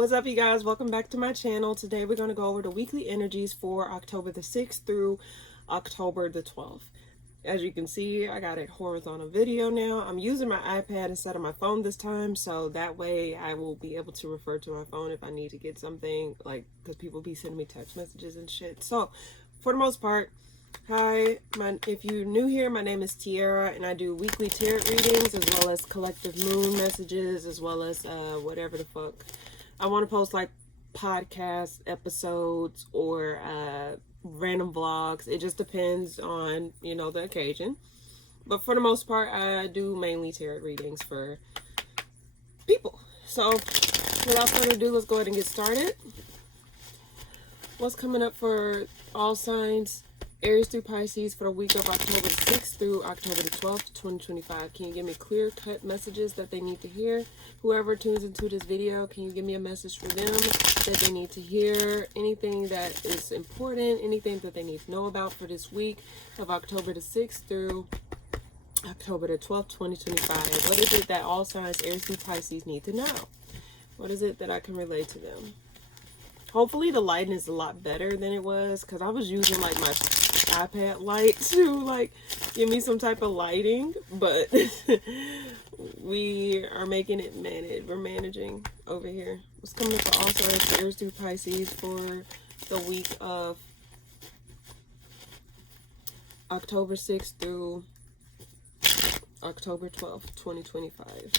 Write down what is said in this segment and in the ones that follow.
What's up, you guys? Welcome back to my channel. Today we're going to go over the weekly energies for October the 6th through October the 12th. As you can see, I got it horizontal video now. I'm using my iPad instead of my phone this time, so that way I will be able to refer to my phone if I need to get something, like, because people be sending me text messages and shit. So, for the most part, hi, if you're new here, my name is Tiara, and I do weekly tarot readings, as well as collective moon messages, as well as whatever the fuck. I want to post like podcast episodes or random vlogs. It just depends on, you know, the occasion. But for the most part, I do mainly tarot readings for people. So without further ado, let's go ahead and get started. What's coming up for all signs? Aries through Pisces for the week of October 6th through October the 12th, 2025. Can you give me clear-cut messages that they need to hear? Whoever tunes into this video, can you give me a message for them that they need to hear? Anything that is important, anything that they need to know about for this week of October the 6th through October the 12th, 2025. What is it that all signs Aries through Pisces need to know? What is it that I can relate to them? Hopefully the lighting is a lot better than it was, because I was using like my iPad light to like give me some type of lighting, but we are making it manage. We're managing over here. What's coming up for all signs Aries through Pisces for the week of October 6th through October 12th, 2025.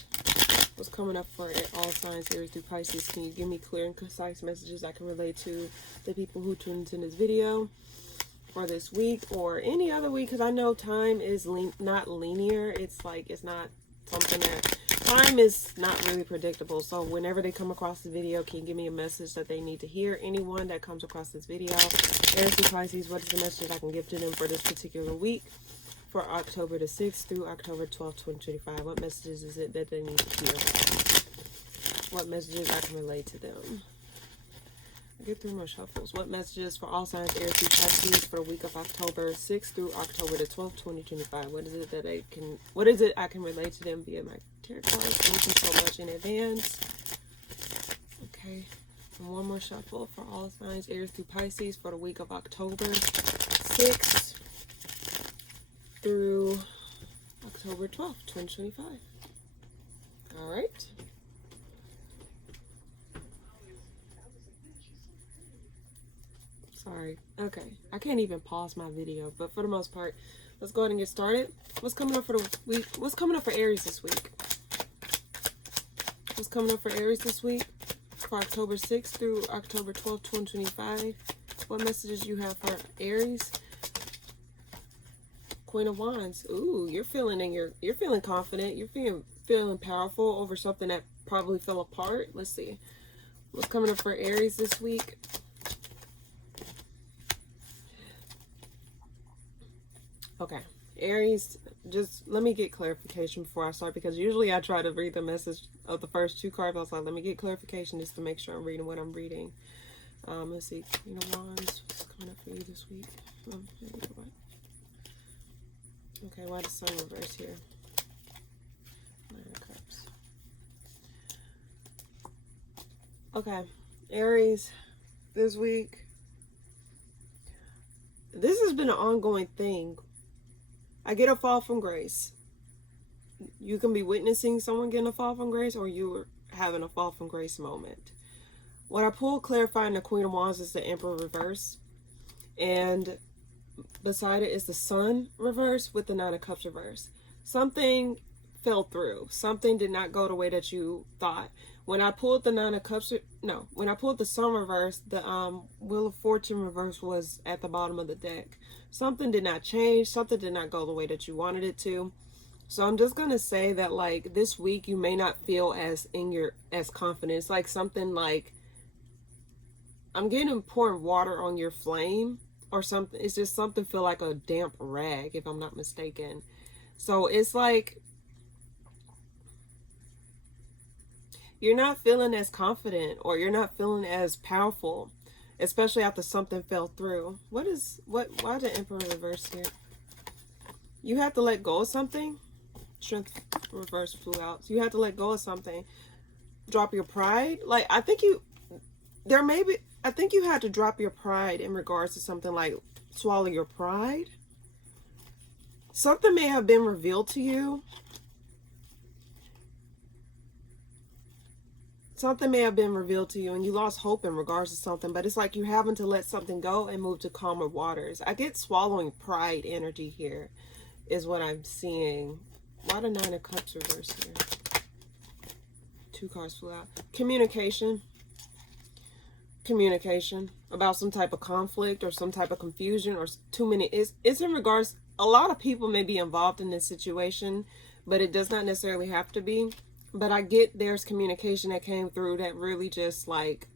What's coming up for all signs Aries through Pisces? Can you give me clear and concise messages I can relate to the people who tuned into this video for this week or any other week? Because I know time is not linear. It's like, it's not something that, time is not really predictable. So whenever they come across the video, can you give me a message that they need to hear? Anyone that comes across this video, Aries through Pisces, what is the message I can give to them for this particular week? For October the 6th through October 12th, 2025. What messages is it that they need to hear? What messages I can relate to them? I get through my shuffles. What messages for all signs Aries through Pisces for the week of October 6th through October the 12th, 2025? What is it I can relate to them via my tarot cards? Thank you so much in advance. Okay. And one more shuffle for all signs Aries through Pisces for the week of October 6th through October 12th, 2025. All right. Sorry. Okay. I can't even pause my video, but for the most part, let's go ahead and get started. What's coming up for the week? What's coming up for Aries this week? What's coming up for Aries this week? For October 6th through October 12th, 2025. What messages you have for Aries? Queen of Wands. Ooh, you're feeling confident. You're feeling powerful over something that probably fell apart. Let's see. What's coming up for Aries this week? Okay. Aries, just let me get clarification before I start, because usually I try to read the message of the first two cards. I was like, let me get clarification just to make sure I'm reading what I'm reading. Let's see. Queen of Wands. What's coming up for you this week? Okay, why the sun reverse here? Nine of Cups. Okay, Aries, this week, this has been an ongoing thing. I get a fall from grace. You can be witnessing someone getting a fall from grace, or you're having a fall from grace moment. What I pulled clarifying the Queen of Wands is the Emperor reverse, and beside it is the Sun reverse with the Nine of Cups reverse. Something fell through. Something did not go the way that you thought. When I pulled the Nine of Cups, when I pulled the Sun reverse, the Wheel of Fortune reverse was at the bottom of the deck. Something did not change. Something did not go the way that you wanted it to. So I'm just gonna say that, like, this week you may not feel as confident. It's like something like, I'm getting pouring water on your flame or something. It's just something feel like a damp rag, if I'm not mistaken. So it's like you're not feeling as confident, or you're not feeling as powerful, especially after something fell through. Why the Emperor reverse here? You have to let go of something. Strength reverse flew out. So you have to let go of something. Drop your pride. Like, I think there may be, I think you had to drop your pride in regards to something like swallow your pride. Something may have been revealed to you. Something may have been revealed to you and you lost hope in regards to something, but it's like you having to let something go and move to calmer waters. I get swallowing pride energy here is what I'm seeing. Why the Nine of Cups reverse here? 2 cards flew out. Communication. Communication about some type of conflict or some type of confusion or too many. It's in regards, a lot of people may be involved in this situation, but it does not necessarily have to be. But I get there's communication that came through that really just like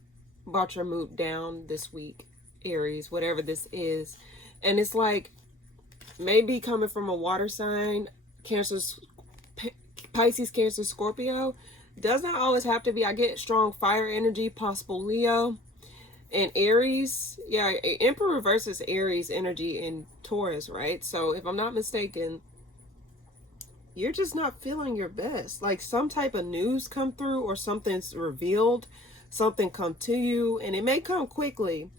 brought your mood down this week, Aries, whatever this is. And it's like maybe coming from a water sign, Cancer, Pisces, Cancer, Scorpio. Does not always have to be. I get strong fire energy, possible Leo. And Aries, yeah, Emperor versus Aries energy in Taurus, right? So if I'm not mistaken, you're just not feeling your best. Like some type of news come through or something's revealed, something come to you, and it may come quickly.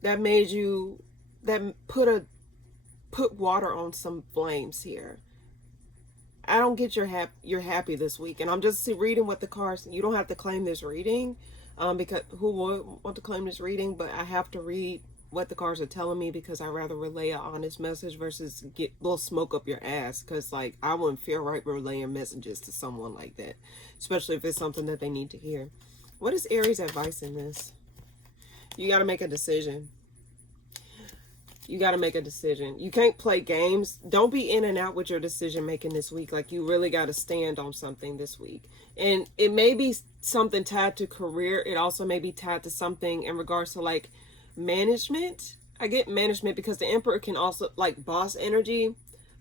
That made you, that put water on some flames here. I don't get you're happy this week. And I'm just reading what the cards, you don't have to claim this reading, because who would want to claim this reading, but I have to read what the cards are telling me because I rather relay an honest message versus get a little smoke up your ass, because like I wouldn't feel right relaying messages to someone like that, especially if it's something that they need to hear. What is Aries' advice in this? You got to make a decision. You got to make a decision. You can't play games. Don't be in and out with your decision making this week. Like you really got to stand on something this week. And it may be something tied to career. It also may be tied to something in regards to like management. I get management because the Emperor can also like boss energy.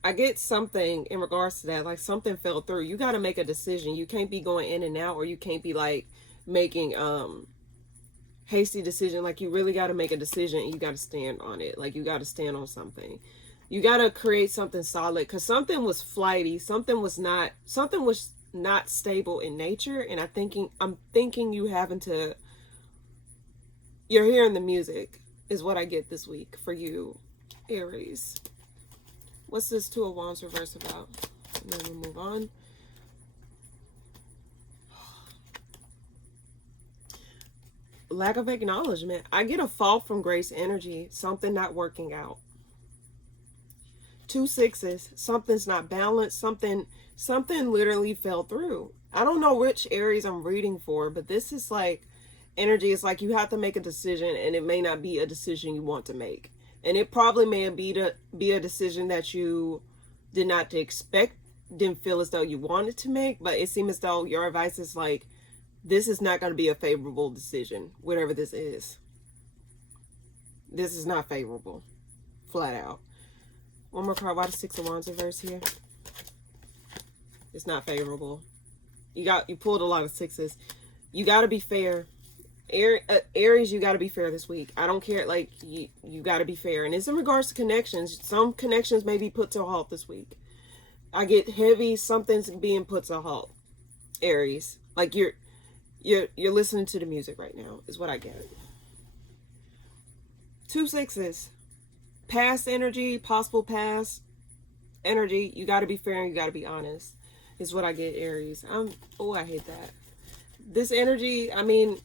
I get something in regards to that. Like something fell through. You got to make a decision. You can't be going in and out, or you can't be like making hasty decision. Like you really got to make a decision and you got to stand on it. Like you got to stand on something. You got to create something solid, because something was flighty, something was not stable in nature. And I'm thinking you having to, you're hearing the music is what I get this week for you, Aries. What's this 2 of Wands reverse about? And then we'll move on. Lack of acknowledgement. I get a fall from grace energy. Something not working out. 2 sixes. Something's not balanced. Something literally fell through. I don't know which Aries I'm reading for, but this is like energy. It's like you have to make a decision, and it may not be a decision you want to make. And it probably may be a decision that you did not expect, didn't feel as though you wanted to make, but it seems as though your advice is like, this is not going to be a favorable decision, whatever this is. This is not favorable, flat out. One more card. Why the 6 of Wands reverse here? It's not favorable. You pulled a lot of 6s. You got to be fair. Aries, you got to be fair this week. I don't care. Like you got to be fair. And it's in regards to connections. Some connections may be put to a halt this week. I get heavy. Something's being put to a halt, Aries. Like you're listening to the music right now is what I get. 2 sixes. Past energy, possible past energy. You got to be fair and you got to be honest is what I get, Aries. I hate that. This energy, I mean,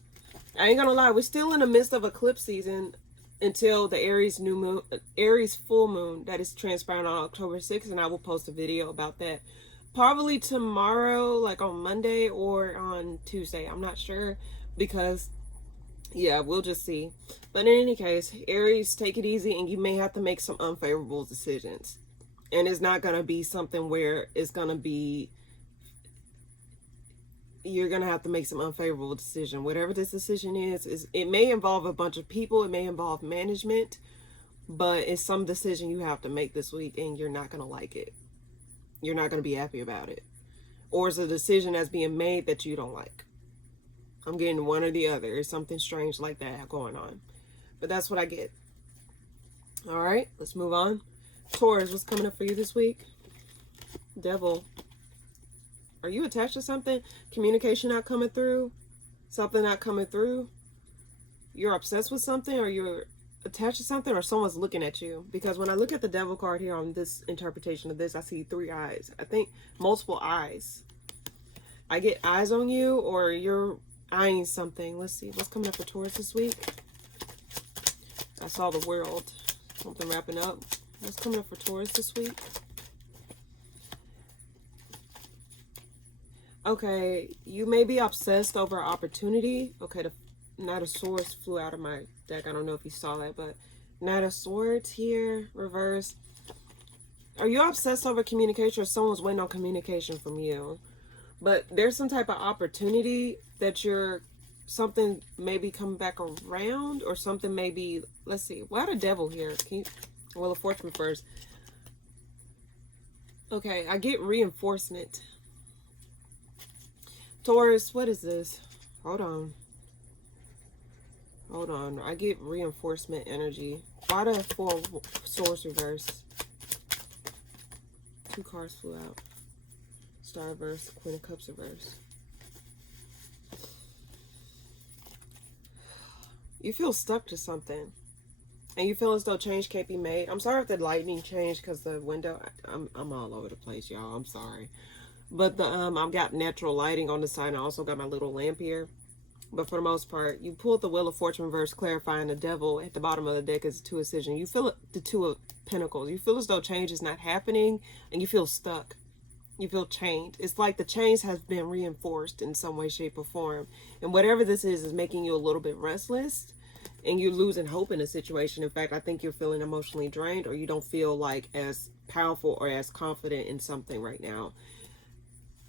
I ain't gonna lie, we're still in the midst of eclipse season until the Aries new moon, Aries full moon that is transpiring on October 6th, and I will post a video about that probably tomorrow, like on Monday or on Tuesday. I'm not sure, because yeah, we'll just see. But in any case, Aries, take it easy, and you may have to make some unfavorable decisions. And it's not going to be something where it's going to be, you're going to have to make some unfavorable decision. Whatever this decision is it may involve a bunch of people, it may involve management, but it's some decision you have to make this week, and you're not going to like it. You're not going to be happy about it. Or it's a decision that's being made that you don't like. I'm getting one or the other. It's something strange like that going on. But that's what I get. All right, let's move on. Taurus, what's coming up for you this week? Devil. Are you attached to something? Communication not coming through? Something not coming through? you're obsessed with something, or you're attached to something, or someone's looking at you. Because when I look at the devil card here on this interpretation of this, I see 3 eyes. I think multiple eyes. I get eyes on you, or you're eyeing something. Let's see. What's coming up for Taurus this week? I saw the world. Something wrapping up. What's coming up for Taurus this week? Okay, you may be obsessed over opportunity. Okay, the Knight of Swords flew out of my deck. I don't know if you saw that, but Knight of Swords here, reverse. Are you obsessed over communication, or someone's waiting on communication from you? But there's some type of opportunity that you're, something maybe coming back around, or something maybe, let's see. Why the devil here? Well, the Fortune first. Okay, I get reinforcement. Taurus, what is this? Hold on. Hold on. I get reinforcement energy. Why the 4 Swords reverse? 2 cards flew out. Star reverse, Queen of Cups reverse. You feel stuck to something. And you feel as though change can't be made. I'm sorry if the lightning changed because the window, I'm all over the place, y'all. I'm sorry. But the I've got natural lighting on the side, and I also got my little lamp here. But for the most part, you pulled the Wheel of Fortune reverse, clarifying the devil at the bottom of the deck is 2 of Decision. You feel the 2 of Pentacles. You feel as though change is not happening, and you feel stuck. You feel chained. It's like the chains have been reinforced in some way, shape, or form. And whatever this is making you a little bit restless, and you're losing hope in a situation. In fact, I think you're feeling emotionally drained, or you don't feel like as powerful or as confident in something right now.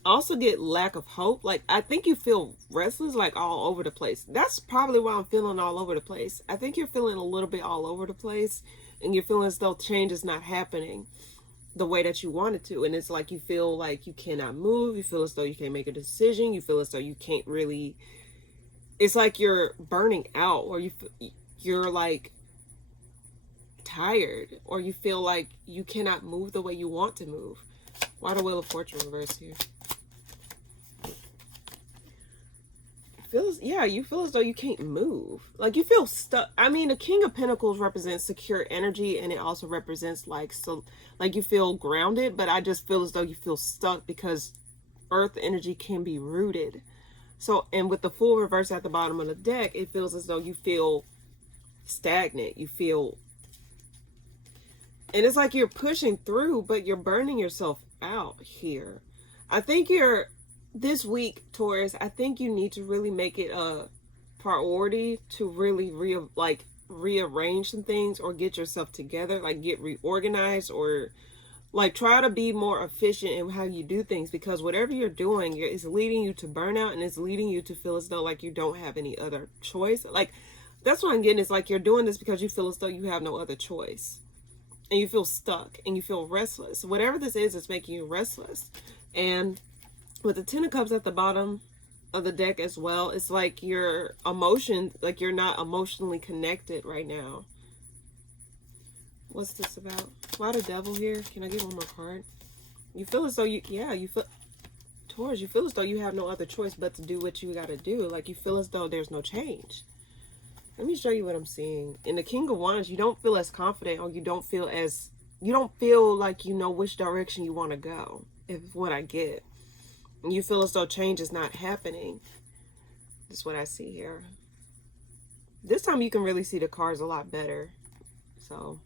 Also get lack of hope. Like, I think you feel restless, like all over the place. That's probably why I'm feeling all over the place. I think you're feeling a little bit all over the place, and you're feeling as though change is not happening the way that you want it to. And it's like you feel like you cannot move. You feel as though you can't make a decision. You feel as though you can't really, it's like you're burning out, or you're like tired, or you feel like you cannot move the way you want to move. Why the Wheel of Fortune reverse here? You feel as though you can't move. Like, you feel stuck. I mean, the King of Pentacles represents secure energy, and it also represents like you feel grounded, but I just feel as though you feel stuck because earth energy can be rooted. So, and with the Fool reverse at the bottom of the deck, it feels as though you feel stagnant. You feel, and it's like you're pushing through, but you're burning yourself out here. I think this week, Taurus, I think you need to really make it a priority to really rearrange some things, or get yourself together, like get reorganized, or like try to be more efficient in how you do things, because whatever you're doing is leading you to burnout, and it's leading you to feel as though like you don't have any other choice. Like, that's what I'm getting. It's like you're doing this because you feel as though you have no other choice, and you feel stuck, and you feel restless. Whatever this is, it's making you restless. And with the 10 of Cups at the bottom of the deck as well, it's like your emotions, like you're not emotionally connected right now. What's this about? Why the devil here? Can I get one more card? You feel as though you feel, Taurus, you feel as though you have no other choice but to do what you got to do. Like, you feel as though there's no change. Let me show you what I'm seeing. In the King of Wands, you don't feel as confident, or you don't feel like you know which direction you want to go, is what I get. And you feel as though change is not happening. That's what I see here. This time you can really see the cards a lot better. So,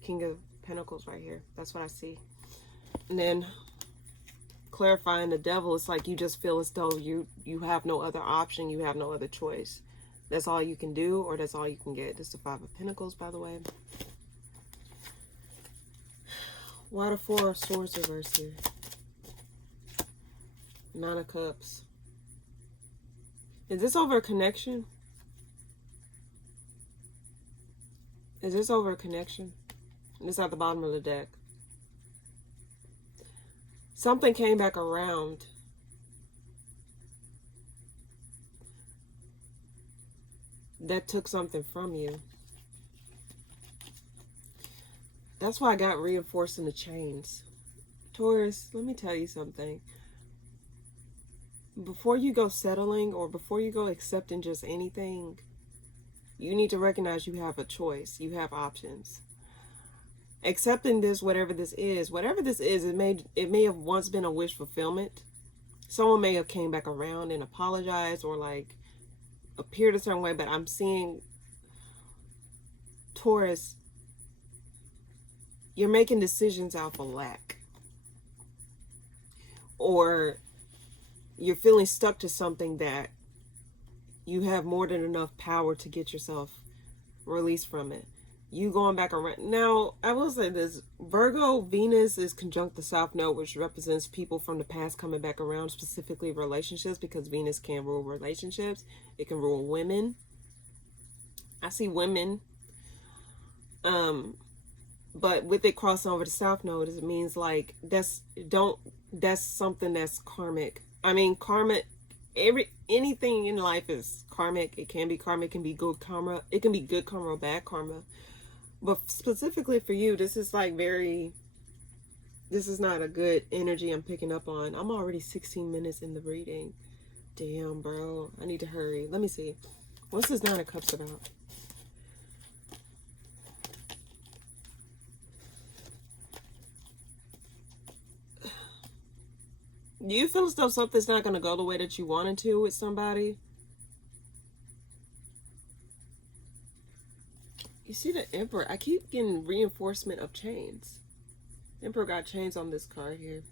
King of Pentacles right here. That's what I see. And then clarifying the devil, it's like you just feel as though you have no other option. You have no other choice. That's all you can do, or that's all you can get. This is the 5 of Pentacles, by the way. Why the 4 of Swords reverse here? 9 of Cups. Is this over a connection? Is this over a connection? This at the bottom of the deck. Something came back around. That took something from you. That's why I got reinforcing the chains. Taurus, let me tell you something. before you go settling or before you go accepting just anything, you need to recognize you have a choice. You have options. Accepting this, whatever this is, it may have once been a wish fulfillment. Someone may have came back around and apologized or like appeared a certain way, but I'm seeing, Taurus, you're making decisions out of lack. Or you're feeling stuck to something that you have more than enough power to get yourself released from it. You going back around. Now, I will say this. Virgo, Venus is conjunct the South Node, which represents people from the past coming back around, specifically relationships, because Venus can rule relationships. It can rule women. I see women. But with it crossing over the South Node, it means like that's something that's karmic. I mean, karma, anything in life is karmic. It can be karma, it can be good karma. It can be good karma or bad karma. But specifically for you, this is not a good energy I'm picking up on. I'm already 16 minutes in the reading. Damn, bro. I need to hurry. Let me see. What's this Nine of Cups about? Do you feel as though something's not going to go the way that you wanted to with somebody? You see the Emperor. I keep getting reinforcement of chains. Emperor got chains on this card here.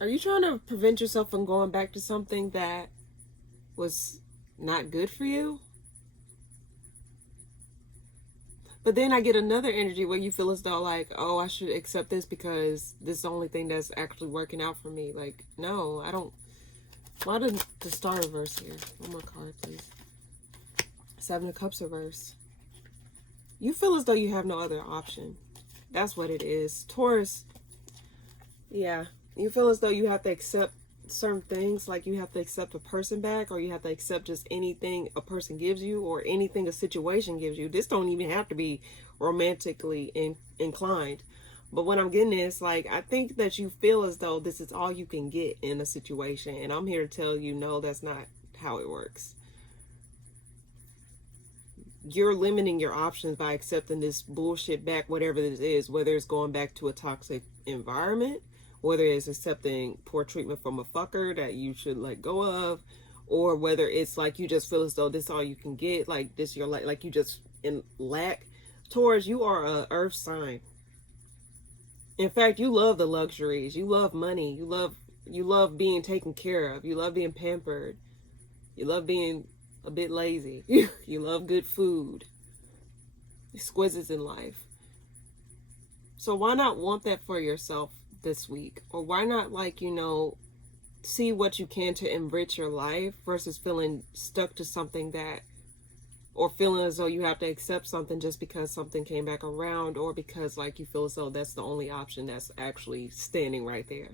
Are you trying to prevent yourself from going back to something that was not good for you? But then I get another energy where you feel as though like, oh, I should accept this because this is the only thing that's actually working out for me. Like, no, I don't. Why the Star reverse here? One more card, please. Seven of Cups reverse. You feel as though you have no other option. That's what it is. Taurus, yeah. You feel as though you have to accept certain things, like you have to accept a person back, or you have to accept just anything a person gives you or anything a situation gives you. This don't even have to be romantically inclined. But what I'm getting is, like, I think that you feel as though this is all you can get in a situation. And I'm here to tell you, no, that's not how it works. You're limiting your options by accepting this bullshit back, whatever this is, whether it's going back to a toxic environment, whether it's accepting poor treatment from a fucker that you should let go of, or whether it's like you just feel as though this is all you can get, like this you're like you just in lack. Taurus, you are a earth sign. In fact, you love the luxuries. You love money. You love being taken care of. You love being pampered. You love being a bit lazy. You love good food. Exquisites in life. So why not want that for yourself this week? Or why not, like, you know, see what you can to enrich your life versus feeling stuck to something that, or feeling as though you have to accept something just because something came back around, or because like you feel as though that's the only option that's actually standing right there.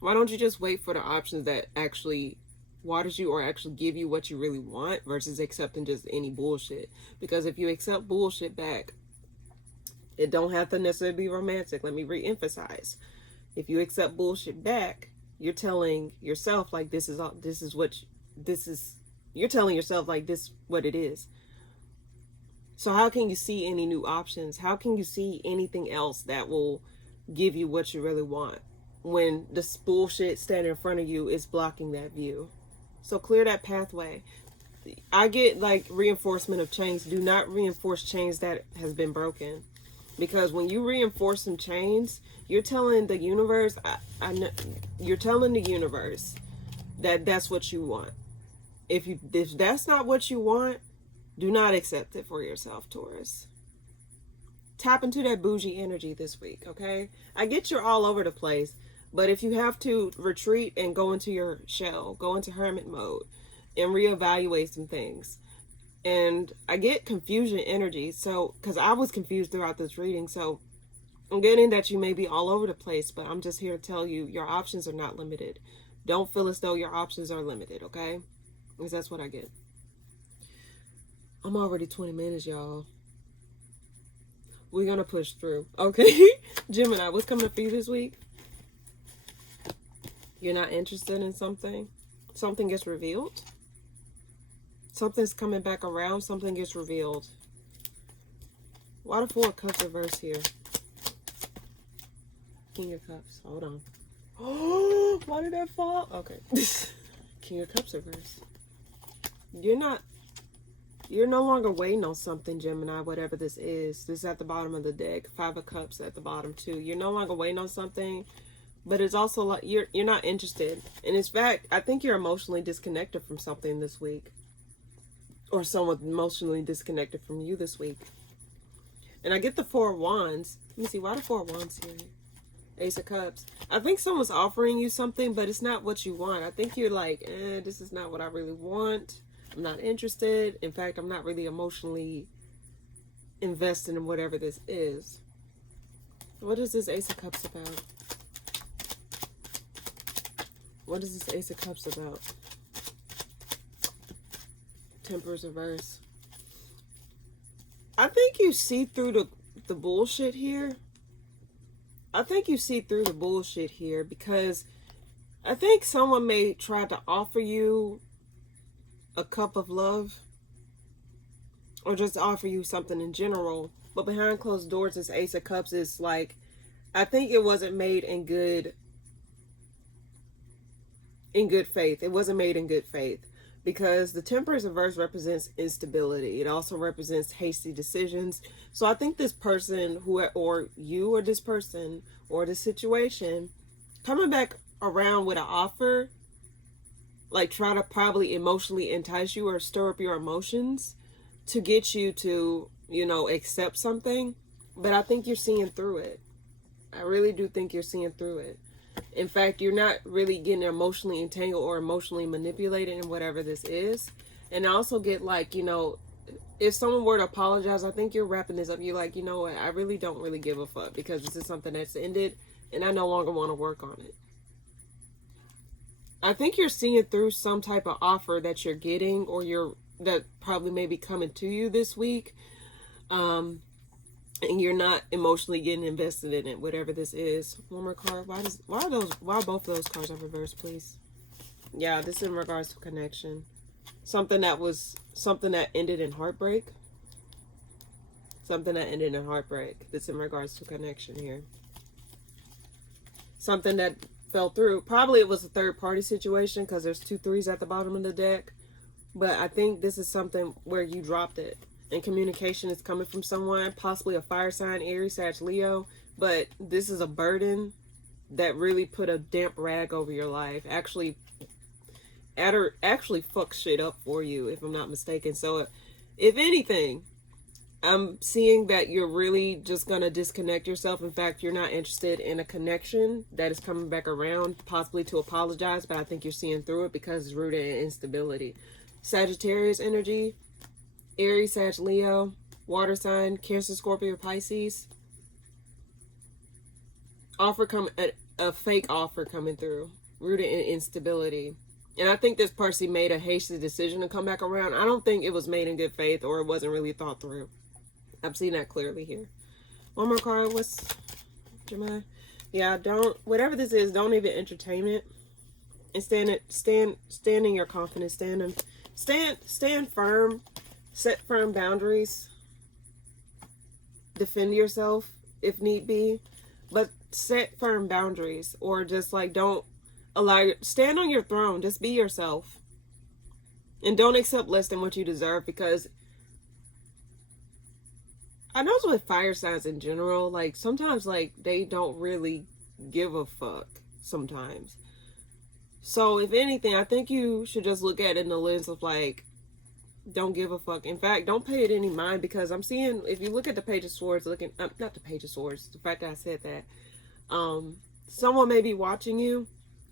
Why don't you just wait for the options that actually waters you or actually give you what you really want versus accepting just any bullshit? Because if you accept bullshit back, it don't have to necessarily be romantic. Let me re-emphasize. If you accept bullshit back, you're telling yourself like you're telling yourself like this what it is. So how can you see any new options? How can you see anything else that will give you what you really want when this bullshit standing in front of you is blocking that view? So clear that pathway. I get like reinforcement of chains. Do not reinforce chains that has been broken. Because when you reinforce some chains, you're telling the universe, you're telling the universe that that's what you want. If that's not what you want, do not accept it for yourself, Taurus. Tap into that bougie energy this week, okay? I get you're all over the place, but if you have to retreat and go into your shell, go into hermit mode and reevaluate some things. And I get confusion energy, so because I was confused throughout this reading, so I'm getting that you may be all over the place, but I'm just here to tell you your options are not limited. Don't feel as though your options are limited, okay? Because that's what I get. I'm already 20 minutes, y'all. We're gonna push through, okay? Gemini, what's coming up for you this week? You're not interested in something. Something gets revealed. Something's coming back around. Something gets revealed. Why the Four of Cups reverse here? King of Cups. Hold on. Oh, why did that fall? Okay. King of Cups reverse. You're no longer waiting on something, Gemini, whatever this is. This is at the bottom of the deck. Five of Cups at the bottom too. You're no longer waiting on something, but it's also like you're not interested. And in fact, I think you're emotionally disconnected from something this week. Or someone emotionally disconnected from you this week. And I get the Four of Wands. Let me see, why the Four of Wands here? Ace of Cups. I think someone's offering you something, but it's not what you want. I think you're like, this is not what I really want. I'm not interested. In fact, I'm not really emotionally invested in whatever this is. What is this Ace of Cups about? What is this Ace of Cups about? Temperance reverse. I think you see through the bullshit here. I think you see through the bullshit here because I think someone may try to offer you a cup of love or just offer you something in general, but behind closed doors, this Ace of Cups is like, I think it wasn't made in good faith. It wasn't made in good faith because the Temperance reverse represents instability. It also represents hasty decisions. So I think this person or this person or this situation coming back around with an offer, like try to probably emotionally entice you or stir up your emotions to get you to, accept something. But I think you're seeing through it. I really do think you're seeing through it. In fact, you're not really getting emotionally entangled or emotionally manipulated in whatever this is. And I also get like, if someone were to apologize, I think you're wrapping this up. You're like, you know what? I really don't really give a fuck because this is something that's ended and I no longer want to work on it. I think you're seeing through some type of offer that you're getting or that probably may be coming to you this week. And you're not emotionally getting invested in it, whatever this is. One more card. Why both of those cards are reversed, please? Yeah, this is in regards to connection. Something that ended in heartbreak. Something that ended in heartbreak. This in regards to connection here. Something that fell through. Probably it was a third party situation because there's 2 3s at the bottom of the deck. But I think this is something where you dropped it. And communication is coming from someone, possibly a fire sign, Aries, Sag, Leo. But this is a burden that really put a damp rag over your life. Actually fucks shit up for you, if I'm not mistaken. So, if anything, I'm seeing that you're really just going to disconnect yourself. In fact, you're not interested in a connection that is coming back around, possibly to apologize. But I think you're seeing through it because it's rooted in instability. Sagittarius energy. Aries, Sag, Leo, water sign, Cancer, Scorpio, Pisces. A fake offer coming through, rooted in instability. And I think this person made a hasty decision to come back around. I don't think it was made in good faith or it wasn't really thought through. I'm seeing that clearly here. One more card. What's Gemini? Yeah, whatever this is, don't even entertain it. And stand in your confidence. Stand firm. Set firm boundaries. Defend yourself if need be. But set firm boundaries. Or just like don't stand on your throne. Just be yourself. And don't accept less than what you deserve. Because I know it's with fire signs in general. Like sometimes like they don't really give a fuck. Sometimes. So if anything, I think you should just look at it in the lens of like, don't give a fuck. In fact, don't pay it any mind because I'm seeing, if you look at the Page of Swords, not the Page of Swords, the fact that I said that, someone may be watching you,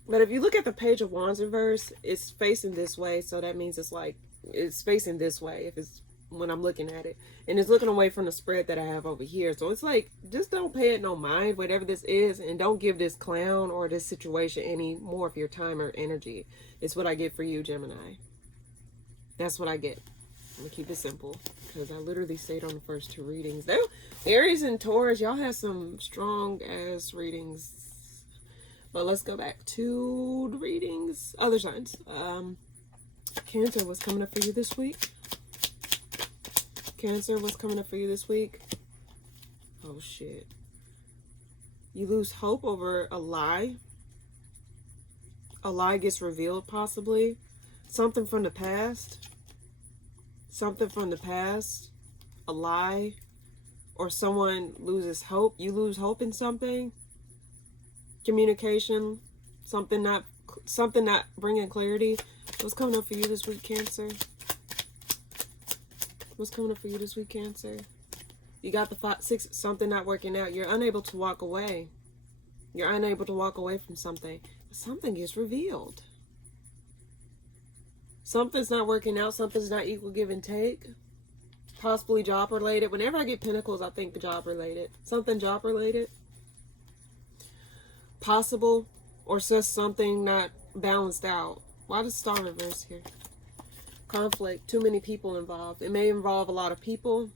but if you look at the Page of Wands reverse, it's facing this way, so that means it's facing this way if it's when I'm looking at it, and it's looking away from the spread that I have over here. So it's like, just don't pay it no mind, whatever this is, and don't give this clown or this situation any more of your time or energy. It's what I get for you, Gemini. That's what I get. I'm gonna keep it simple because I literally stayed on the first 2 readings. Though Aries and Taurus, y'all have some strong ass readings. But let's go back to the readings. Other signs. Cancer, what's coming up for you this week? Cancer, what's coming up for you this week? Oh, shit. You lose hope over a lie. A lie gets revealed, possibly. Something from the past. Something from the past. A lie. Or someone loses hope. You lose hope in something. Communication. Something not bringing clarity. What's coming up for you this week, Cancer? What's coming up for you this week, Cancer? You got the 5, 6, something not working out. You're unable to walk away. You're unable to walk away from something. Something gets revealed. Something's not working out. Something's not equal give and take. Possibly job related. Whenever I get pentacles, I think job related. Something job related. Possible. Or just something not balanced out. Why does star reverse here? Conflict. Too many people involved. It may involve a lot of people.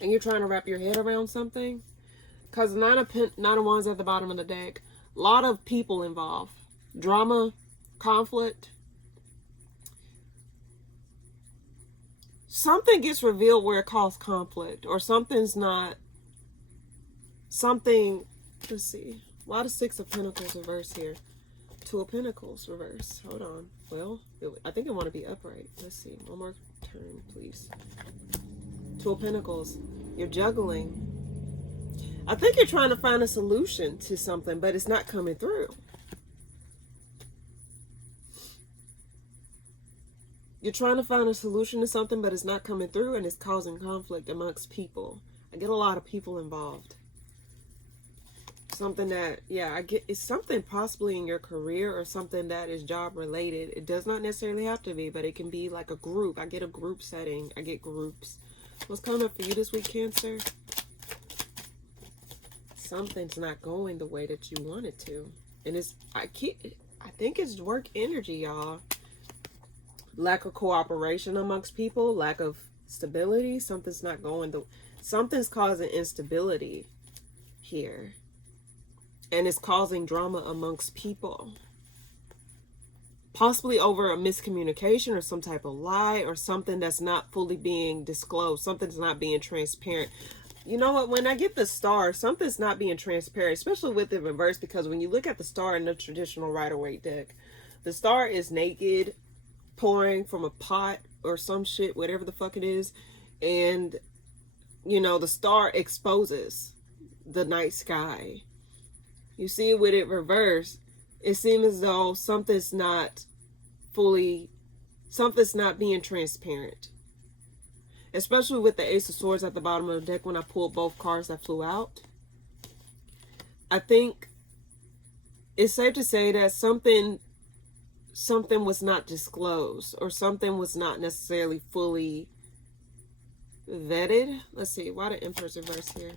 And you're trying to wrap your head around something. Because nine of wands at the bottom of the deck. A lot of people involved. Drama. Conflict. Something gets revealed where it caused conflict. Or something's not. Something. Let's see. Why the 6 of Pentacles reverse here? 2 of Pentacles reverse. Hold on. Well, I think I want to be upright. Let's see. One more turn, please. 2 of Pentacles. You're juggling. I think you're trying to find a solution to something, but it's not coming through. You're trying to find a solution to something, but it's not coming through, and it's causing conflict amongst people. I get a lot of people involved. Something that, yeah, I get, it's something possibly in your career or something that is job related. It does not necessarily have to be, but it can be like a group. I get a group setting. I get groups. What's coming up for you this week, Cancer? Something's not going the way that you want it to. And it's, I think it's work energy, y'all. Lack of cooperation amongst people, lack of stability. Something's not going something's causing instability here. And it's causing drama amongst people. Possibly over a miscommunication or some type of lie or something that's not fully being disclosed. Something's not being transparent. You know what? When I get the star, something's not being transparent, especially with the reverse, because when you look at the star in the traditional Rider-Waite deck, the star is naked, pouring from a pot or some shit, whatever the fuck it is. And, you know, the star exposes the night sky. You see with it reversed, it seems as though something's not being transparent. Especially with the Ace of Swords at the bottom of the deck when I pulled both cards that flew out. I think it's safe to say that something was not disclosed or something was not necessarily fully vetted. Let's see, why the Emperor's reverse here?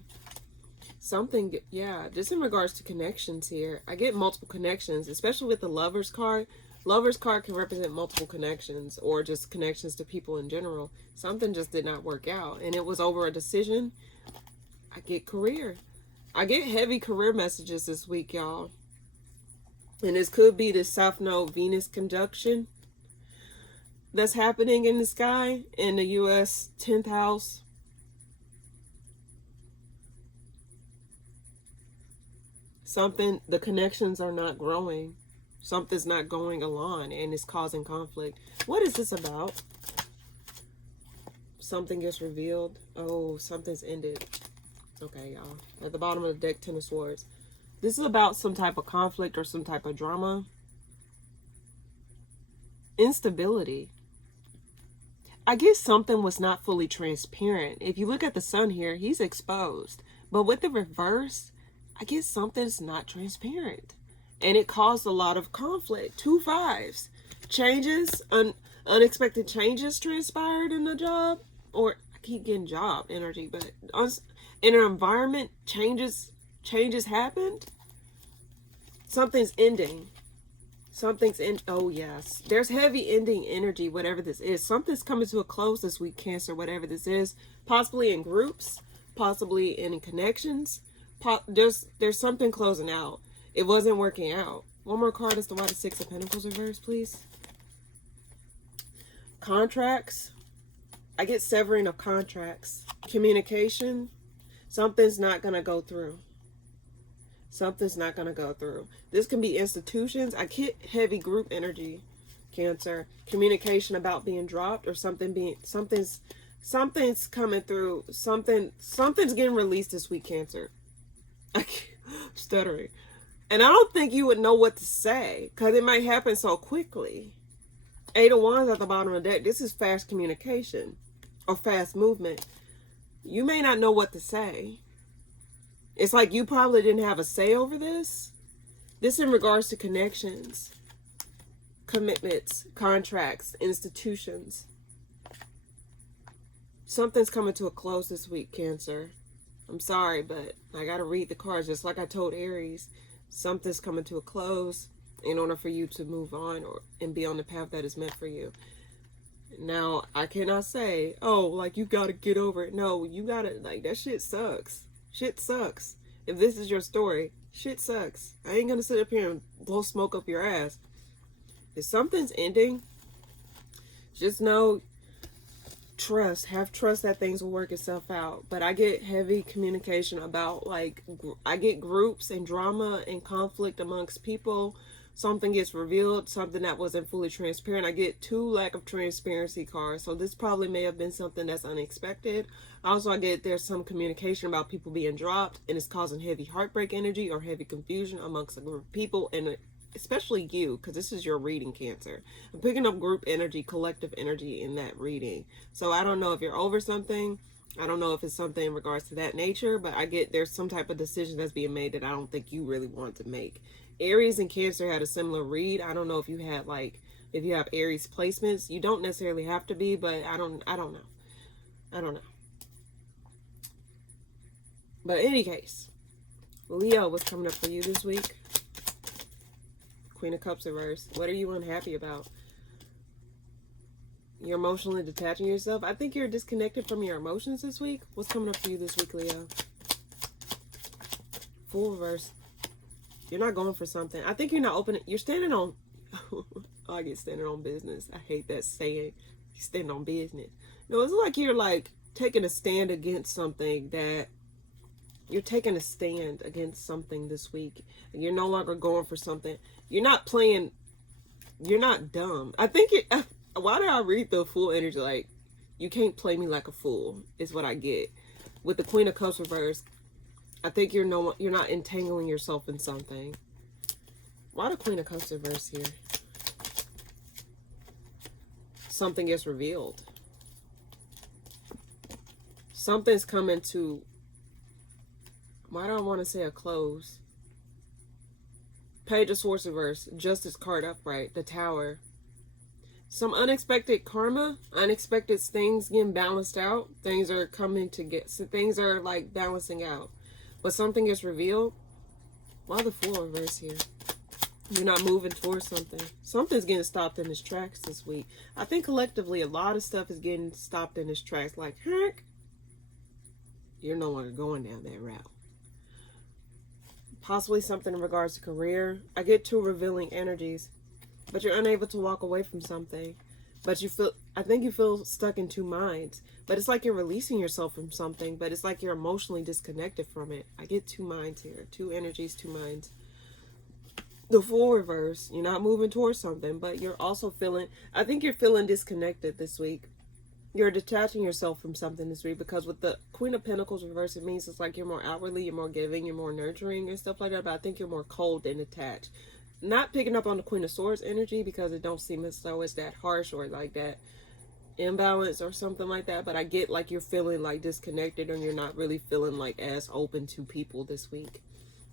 Something, yeah, just in regards to connections here. I get multiple connections, especially with the Lover's card. Lover's card can represent multiple connections or just connections to people in general. Something just did not work out and it was over a decision. I get career. I get heavy career messages this week, y'all. And this could be the South Node Venus conjunction that's happening in the sky in the U.S. 10th house. Something, the connections are not growing. Something's not going along and it's causing conflict. What is this about? Something gets revealed. Oh, something's ended. Okay, y'all. At the bottom of the deck, 10 of Swords. This is about some type of conflict or some type of drama. Instability. I guess something was not fully transparent. If you look at the sun here, he's exposed. But with the reverse, I guess something's not transparent. And it caused a lot of conflict. 2 5s. Changes, unexpected changes transpired in the job. Or, I keep getting job energy, but in an environment, changes happened. Something's ending. Something's in. Oh, yes. There's heavy ending energy, whatever this is. Something's coming to a close this week, Cancer, whatever this is. Possibly in groups. Possibly in connections. There's something closing out. It wasn't working out. One more card is the why the Six of Pentacles reverse, please. Contracts. I get severing of contracts. Communication. Something's not going to go through. Something's not going to go through. This can be institutions. I get heavy group energy, Cancer. Communication about being dropped or something's coming through. Something's getting released this week, Cancer. I keep stuttering. And I don't think you would know what to say because it might happen so quickly. Eight of Wands at the bottom of the deck. This is fast communication or fast movement. You may not know what to say. It's like you probably didn't have a say over this. This in regards to connections, commitments, contracts, institutions. Something's coming to a close this week, Cancer. I'm sorry, but I got to read the cards. Just like I told Aries, something's coming to a close in order for you to move on and be on the path that is meant for you. Now, I cannot say, oh, like, you got to get over it. No, you got to, like, that shit sucks. Shit sucks. If this is your story, shit sucks. I ain't going to sit up here and blow smoke up your ass. If something's ending, just know, have trust that things will work itself out. But I get heavy communication about, like, I get groups and drama and conflict amongst people. Something gets revealed, something that wasn't fully transparent. I get 2 lack of transparency cards. So this probably may have been something that's unexpected. Also, I get there's some communication about people being dropped and it's causing heavy heartbreak energy or heavy confusion amongst a group of people, and especially you, because this is your reading, Cancer. I'm picking up group energy, collective energy in that reading. So I don't know if you're over something. I don't know if it's something in regards to that nature, but I get there's some type of decision that's being made that I don't think you really want to make. Aries and Cancer had a similar read. I don't know if you had, like, if you have Aries placements. You don't necessarily have to be, but I don't know. I don't know. But in any case, Leo, what's coming up for you this week? Queen of Cups reverse. What are you unhappy about? You're emotionally detaching yourself. I think you're disconnected from your emotions this week. What's coming up for you this week, Leo? Fool reverse. You're not going for something. I think you're not open. You're standing on... I get standing on business. I hate that saying. You're standing on business. No, it's like you're, like, taking a stand against something that... You're taking a stand against something this week. And you're no longer going for something. You're not playing... You're not dumb. I think it... Why did I read the Fool energy? Like, you can't play me like a fool, is what I get. With the Queen of Cups reverse... I think you're not entangling yourself in something. Why the Queen of Cups reverse here? Something gets revealed. Something's coming to... Why do I want to say a close? Page of Swords reverse. Justice card upright. The Tower. Some unexpected karma. Unexpected things getting balanced out. Things are coming to get... So things are, like, balancing out. But something is revealed. Why the Fool reverse here? You're not moving towards something. Something's getting stopped in its tracks this week. I think collectively a lot of stuff is getting stopped in its tracks. Like, heck, you're no longer going down that route. Possibly something in regards to career. I get 2 revealing energies. But you're unable to walk away from something. But you feel, I think you feel stuck in 2 minds. But it's like you're releasing yourself from something. But it's like you're emotionally disconnected from it. I get 2 minds here. 2 energies, 2 minds. The Fool reverse. You're not moving towards something. But you're also feeling, I think you're feeling disconnected this week. You're detaching yourself from something this week. Because with the Queen of Pentacles reverse, it means it's like you're more outwardly, you're more giving, you're more nurturing and stuff like that. But I think you're more cold and attached. Not picking up on the Queen of Swords energy because it don't seem as though it's that harsh or like that imbalance or something like that. But I get like you're feeling like disconnected and you're not really feeling like as open to people this week.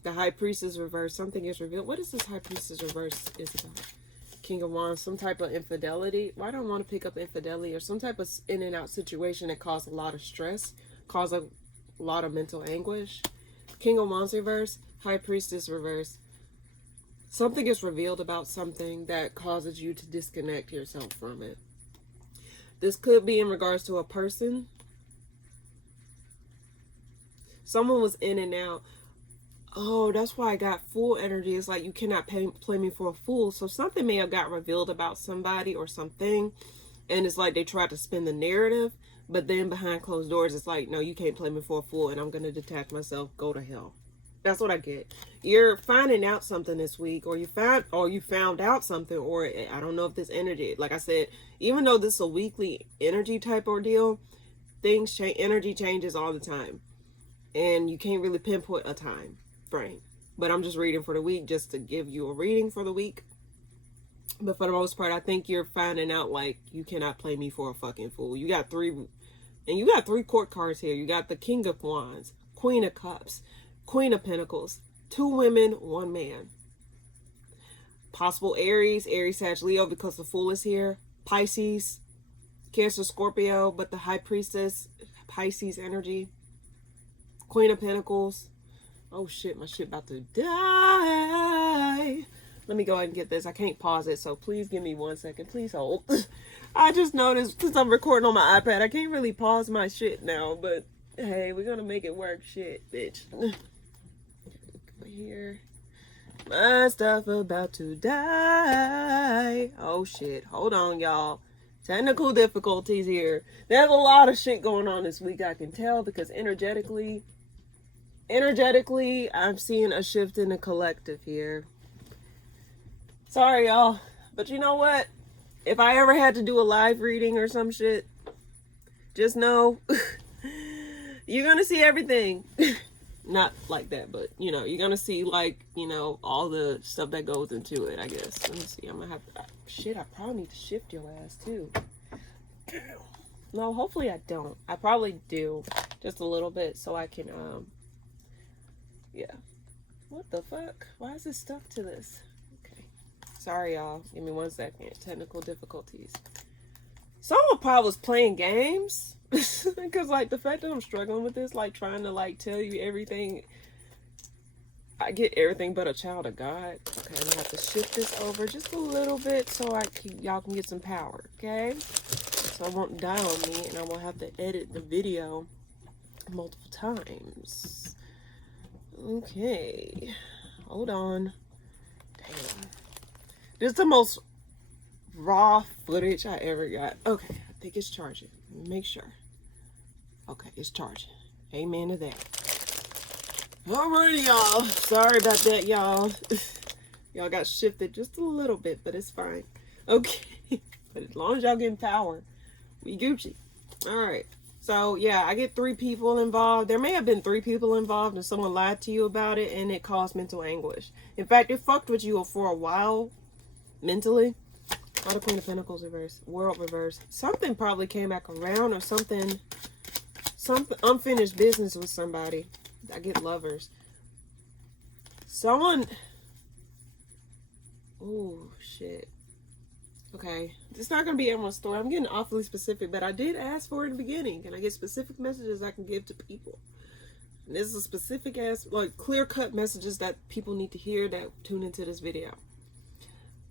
The High Priestess reverse. Something is revealed. What is this High Priestess reverse is about? King of Wands. Some type of infidelity. Why don't I want to pick up infidelity or some type of in and out situation that caused a lot of stress, caused a lot of mental anguish. King of Wands reverse. High Priestess reverse. Something is revealed about something that causes you to disconnect yourself from it. This could be in regards to a person. Someone was in and out. Oh, that's why I got fool energy. It's like you cannot play me for a fool. So something may have got revealed about somebody or something. And it's like they tried to spin the narrative. But then behind closed doors, it's like, no, you can't play me for a fool. And I'm going to detach myself. Go to hell. That's what I get. You're finding out something this week. Or you found out something. Or I don't know if this energy, like I said, even though this is a weekly energy type ordeal, things change. Energy changes all the time. And you can't really pinpoint a time frame. But I'm just reading for the week just to give you a reading for the week. But for the most part, I think you're finding out like you cannot play me for a fucking fool. You got three court cards here. You got the King of Wands, Queen of Cups, Queen of Pentacles, 2 women, 1 man. Possible Aries, Sag, Leo because the Fool is here. Pisces, Cancer, Scorpio, but the High Priestess, Pisces energy. Queen of Pentacles. Oh shit, my shit about to die. Let me go ahead and get this. I can't pause it, so please give me 1 second. Please hold. I just noticed since I'm recording on my iPad, I can't really pause my shit now, but hey, we're gonna make it work. Shit, bitch. Here. My stuff about to die. Oh shit. Hold on, y'all. Technical difficulties here. There's a lot of shit going on this week, I can tell, because energetically, I'm seeing a shift in the collective here. Sorry, y'all. But you know what? If I ever had to do a live reading or some shit, just know you're going to see everything. Not like that, but, you know, you're going to see, like, you know, all the stuff that goes into it, I guess. Let me see. I'm going to have to... Shit, I probably need to shift your ass, too. No, hopefully I don't. I probably do. Just a little bit so I can, yeah. What the fuck? Why is this stuck to this? Okay. Sorry, y'all. Give me 1 second. Technical difficulties. Someone probably was playing games. Because, like, the fact that I'm struggling with this, like, trying to, like, tell you everything. I get everything but a child of God. Okay, I'm going to have to shift this over just a little bit so y'all can get some power, okay? So I won't die on me and I won't have to edit the video multiple times. Okay. Hold on. Damn. This is the most raw footage I ever got. Okay, I think it's charging. Let me make sure. Okay, it's charging. Amen to that. Alrighty, y'all. Sorry about that, y'all. Y'all got shifted just a little bit, but it's fine. Okay. But as long as y'all getting power, we Gucci. Alright. So, yeah, I get 3 people involved. There may have been 3 people involved and someone lied to you about it and it caused mental anguish. In fact, it fucked with you for a while mentally. All the Queen of Pentacles reverse. World reverse. Something probably came back around or something unfinished business with somebody. I get Lovers. Someone... Oh, shit. Okay. It's not going to be everyone's story. I'm getting awfully specific, but I did ask for it in the beginning. Can I get specific messages I can give to people? And this is a specific ass, like, clear-cut messages that people need to hear that tune into this video.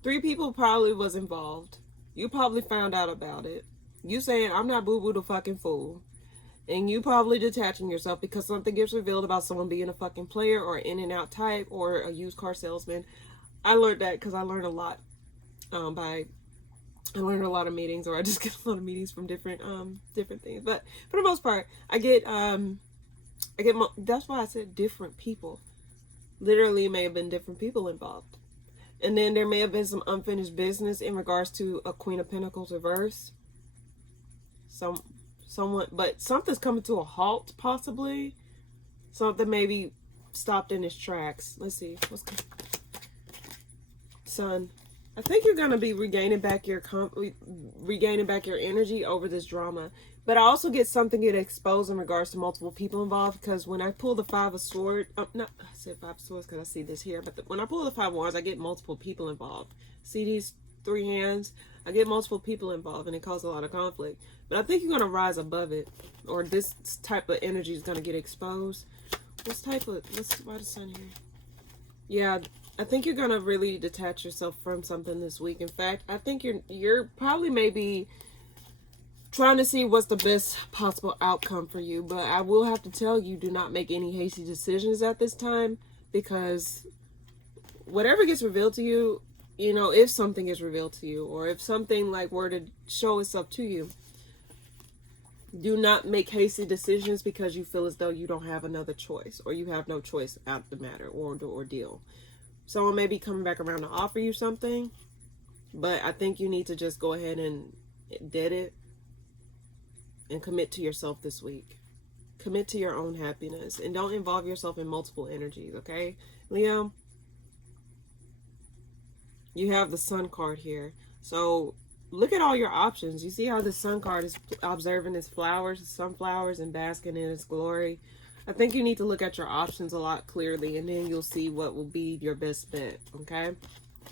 3 people probably was involved. You probably found out about it. You saying, I'm not boo-boo the fucking fool. And you probably detaching yourself because something gets revealed about someone being a fucking player or in and out type or a used car salesman. I learned that because I learned a lot I learned a lot of meetings, or I just get a lot of meetings from different things. But for the most part, I get that's why I said different people. Literally, it may have been different people involved. And then there may have been some unfinished business in regards to a Queen of Pentacles reverse. But something's coming to a halt, possibly. Something maybe stopped in its tracks. Let's see. What's coming? Sun. I think you're going to be regaining back your energy over this drama. But I also get something get exposed in regards to multiple people involved. Because when I pull the 5 of Swords... I said 5 of Swords because I see this here. But when I pull the 5 of Wands, I get multiple people involved. See these 3 hands? I get multiple people involved and it causes a lot of conflict. But I think you're going to rise above it. Or this type of energy is going to get exposed. Why the Sun here? Yeah, I think you're going to really detach yourself from something this week. In fact, I think you're probably maybe trying to see what's the best possible outcome for you. But I will have to tell you, do not make any hasty decisions at this time. because whatever gets revealed to you, you know, if something is revealed to you, or if something like were to show itself to you, do not make hasty decisions because you feel as though you don't have another choice, or you have no choice out the matter or the ordeal. Someone may be coming back around to offer you something, but I think you need to just go ahead and dead it and commit to yourself this week. Commit to your own happiness and don't involve yourself in multiple energies, okay? Leo, you have the Sun card here. So look at all your options. You see how the Sun card is observing its flowers, its sunflowers, and basking in its glory. I think you need to look at your options a lot clearly, and then you'll see what will be your best bet, okay?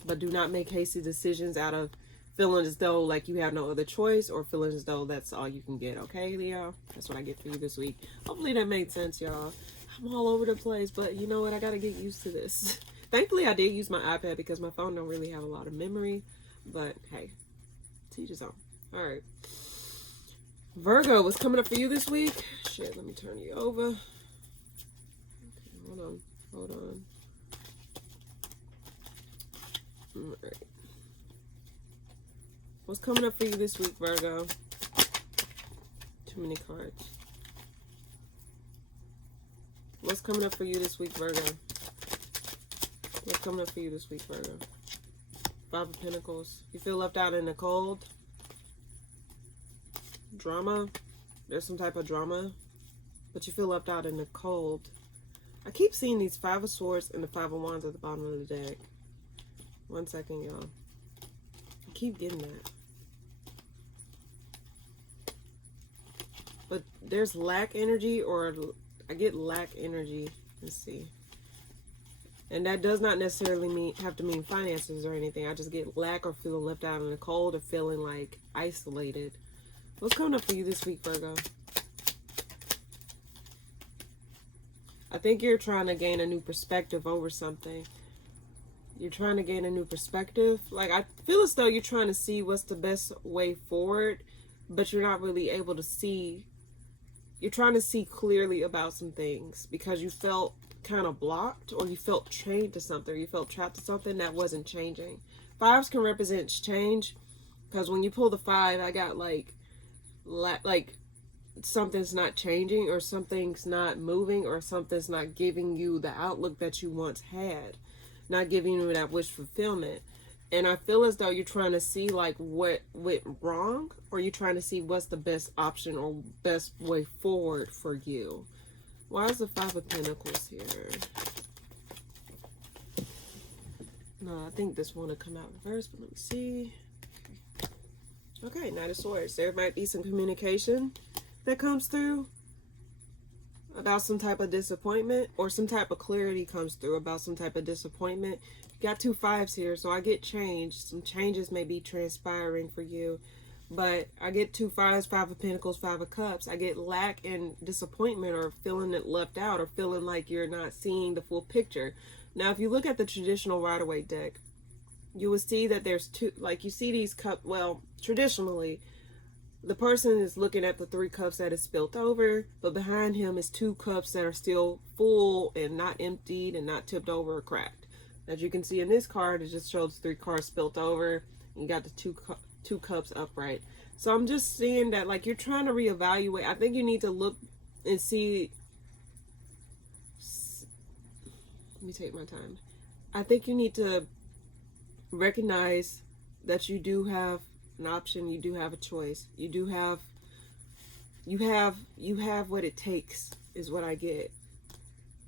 But do not make hasty decisions out of feeling as though like you have no other choice, or feeling as though that's all you can get, okay, Leo? That's what I get for you this week. Hopefully that made sense, y'all. I'm all over the place, but you know what? I got to get used to this. Thankfully, I did use my iPad because my phone don't really have a lot of memory, but hey, teach his own. All right. Virgo, what's coming up for you this week? Shit, let me turn you over. Okay, hold on. All right. What's coming up for you this week, Virgo? Too many cards. What's coming up for you this week, Virgo? What's coming up for you this week, Virgo? Five of Pentacles. You feel left out in the cold? Drama. There's some type of drama. But you feel left out in the cold. I keep seeing these Five of Swords and the Five of Wands at the bottom of the deck. 1 second, y'all. I keep getting that. But there's lack energy, or I get lack energy. Let's see. And that does not necessarily have to mean finances or anything. I just get lack or feeling left out in the cold, or feeling like isolated. What's coming up for you this week, Virgo? I think you're trying to gain a new perspective over something. You're trying to gain a new perspective. Like, I feel as though you're trying to see what's the best way forward, but you're not really able to see. You're trying to see clearly about some things because you felt kind of blocked, or you felt chained to something, or you felt trapped to something that wasn't changing. Fives can represent change, because when you pull the 5, I got like something's not changing, or something's not moving, or something's not giving you the outlook that you once had, not giving you that wish fulfillment. And I feel as though you're trying to see like what went wrong, or you're trying to see what's the best option or best way forward for you. Why is the Five of Pentacles here? No, I think this one will come out reverse, but let me see. Okay, Knight of Swords. There might be some communication that comes through about some type of disappointment, or some type of clarity comes through about some type of disappointment. You got 2 5s here, so I get change. Some changes may be transpiring for you, but I get 2 5s, 5 of Pentacles, 5 of Cups. I get lack and disappointment, or feeling it left out, or feeling like you're not seeing the full picture. Now, if you look at the traditional Rider-Waite deck, you will see that there's two, like you see these cups. Well, traditionally, the person is looking at the 3 cups that is spilt over, but behind him is 2 cups that are still full and not emptied and not tipped over or cracked. As you can see in this card, it just shows 3 cards spilt over. You got the two cups upright. So I'm just seeing that like you're trying to reevaluate. I think you need to look and see. Let me take my time. I think you need to recognize that you do have an option. You do have a choice. You have what it takes, is what I get.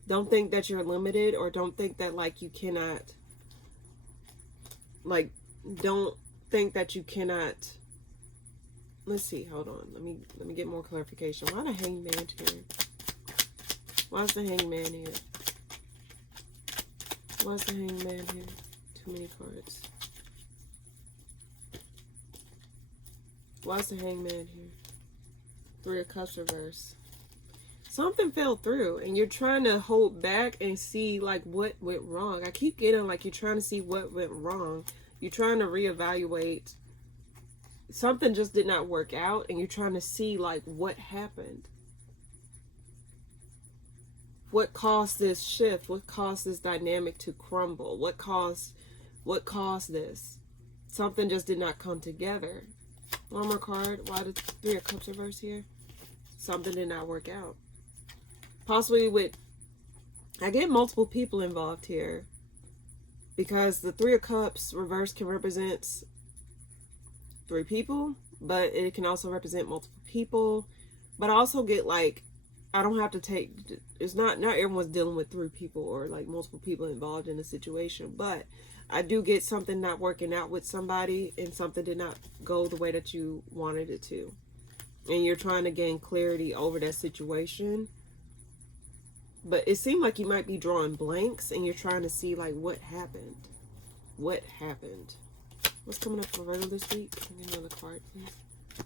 Don't think that you're limited, or don't think that like you cannot, like, don't think that you cannot. Let's see, hold on, let me get more clarification. Why the Hangman here? Why is the Hangman here? Why is the Hangman here? Too many cards. Why is the Hangman here? 3 of Cups reverse. Something fell through, and you're trying to hold back and see like what went wrong. I keep getting like you're trying to see what went wrong. You're trying to reevaluate. Something just did not work out, and you're trying to see like what happened. what caused this shift? What caused this dynamic to crumble? What caused this? Something just did not come together. One more card. Why the Three of Cups reverse here? Something did not work out. Possibly with, I get multiple people involved here, because the Three of Cups reverse can represent 3 people, but it can also represent multiple people. But I also get like, I don't have to take, it's not everyone's dealing with 3 people or like multiple people involved in a situation, but I do get something not working out with somebody, and something did not go the way that you wanted it to, and you're trying to gain clarity over that situation. But it seemed like you might be drawing blanks, and you're trying to see like what happened. What's coming up for Virgo this week? Give me another card, please.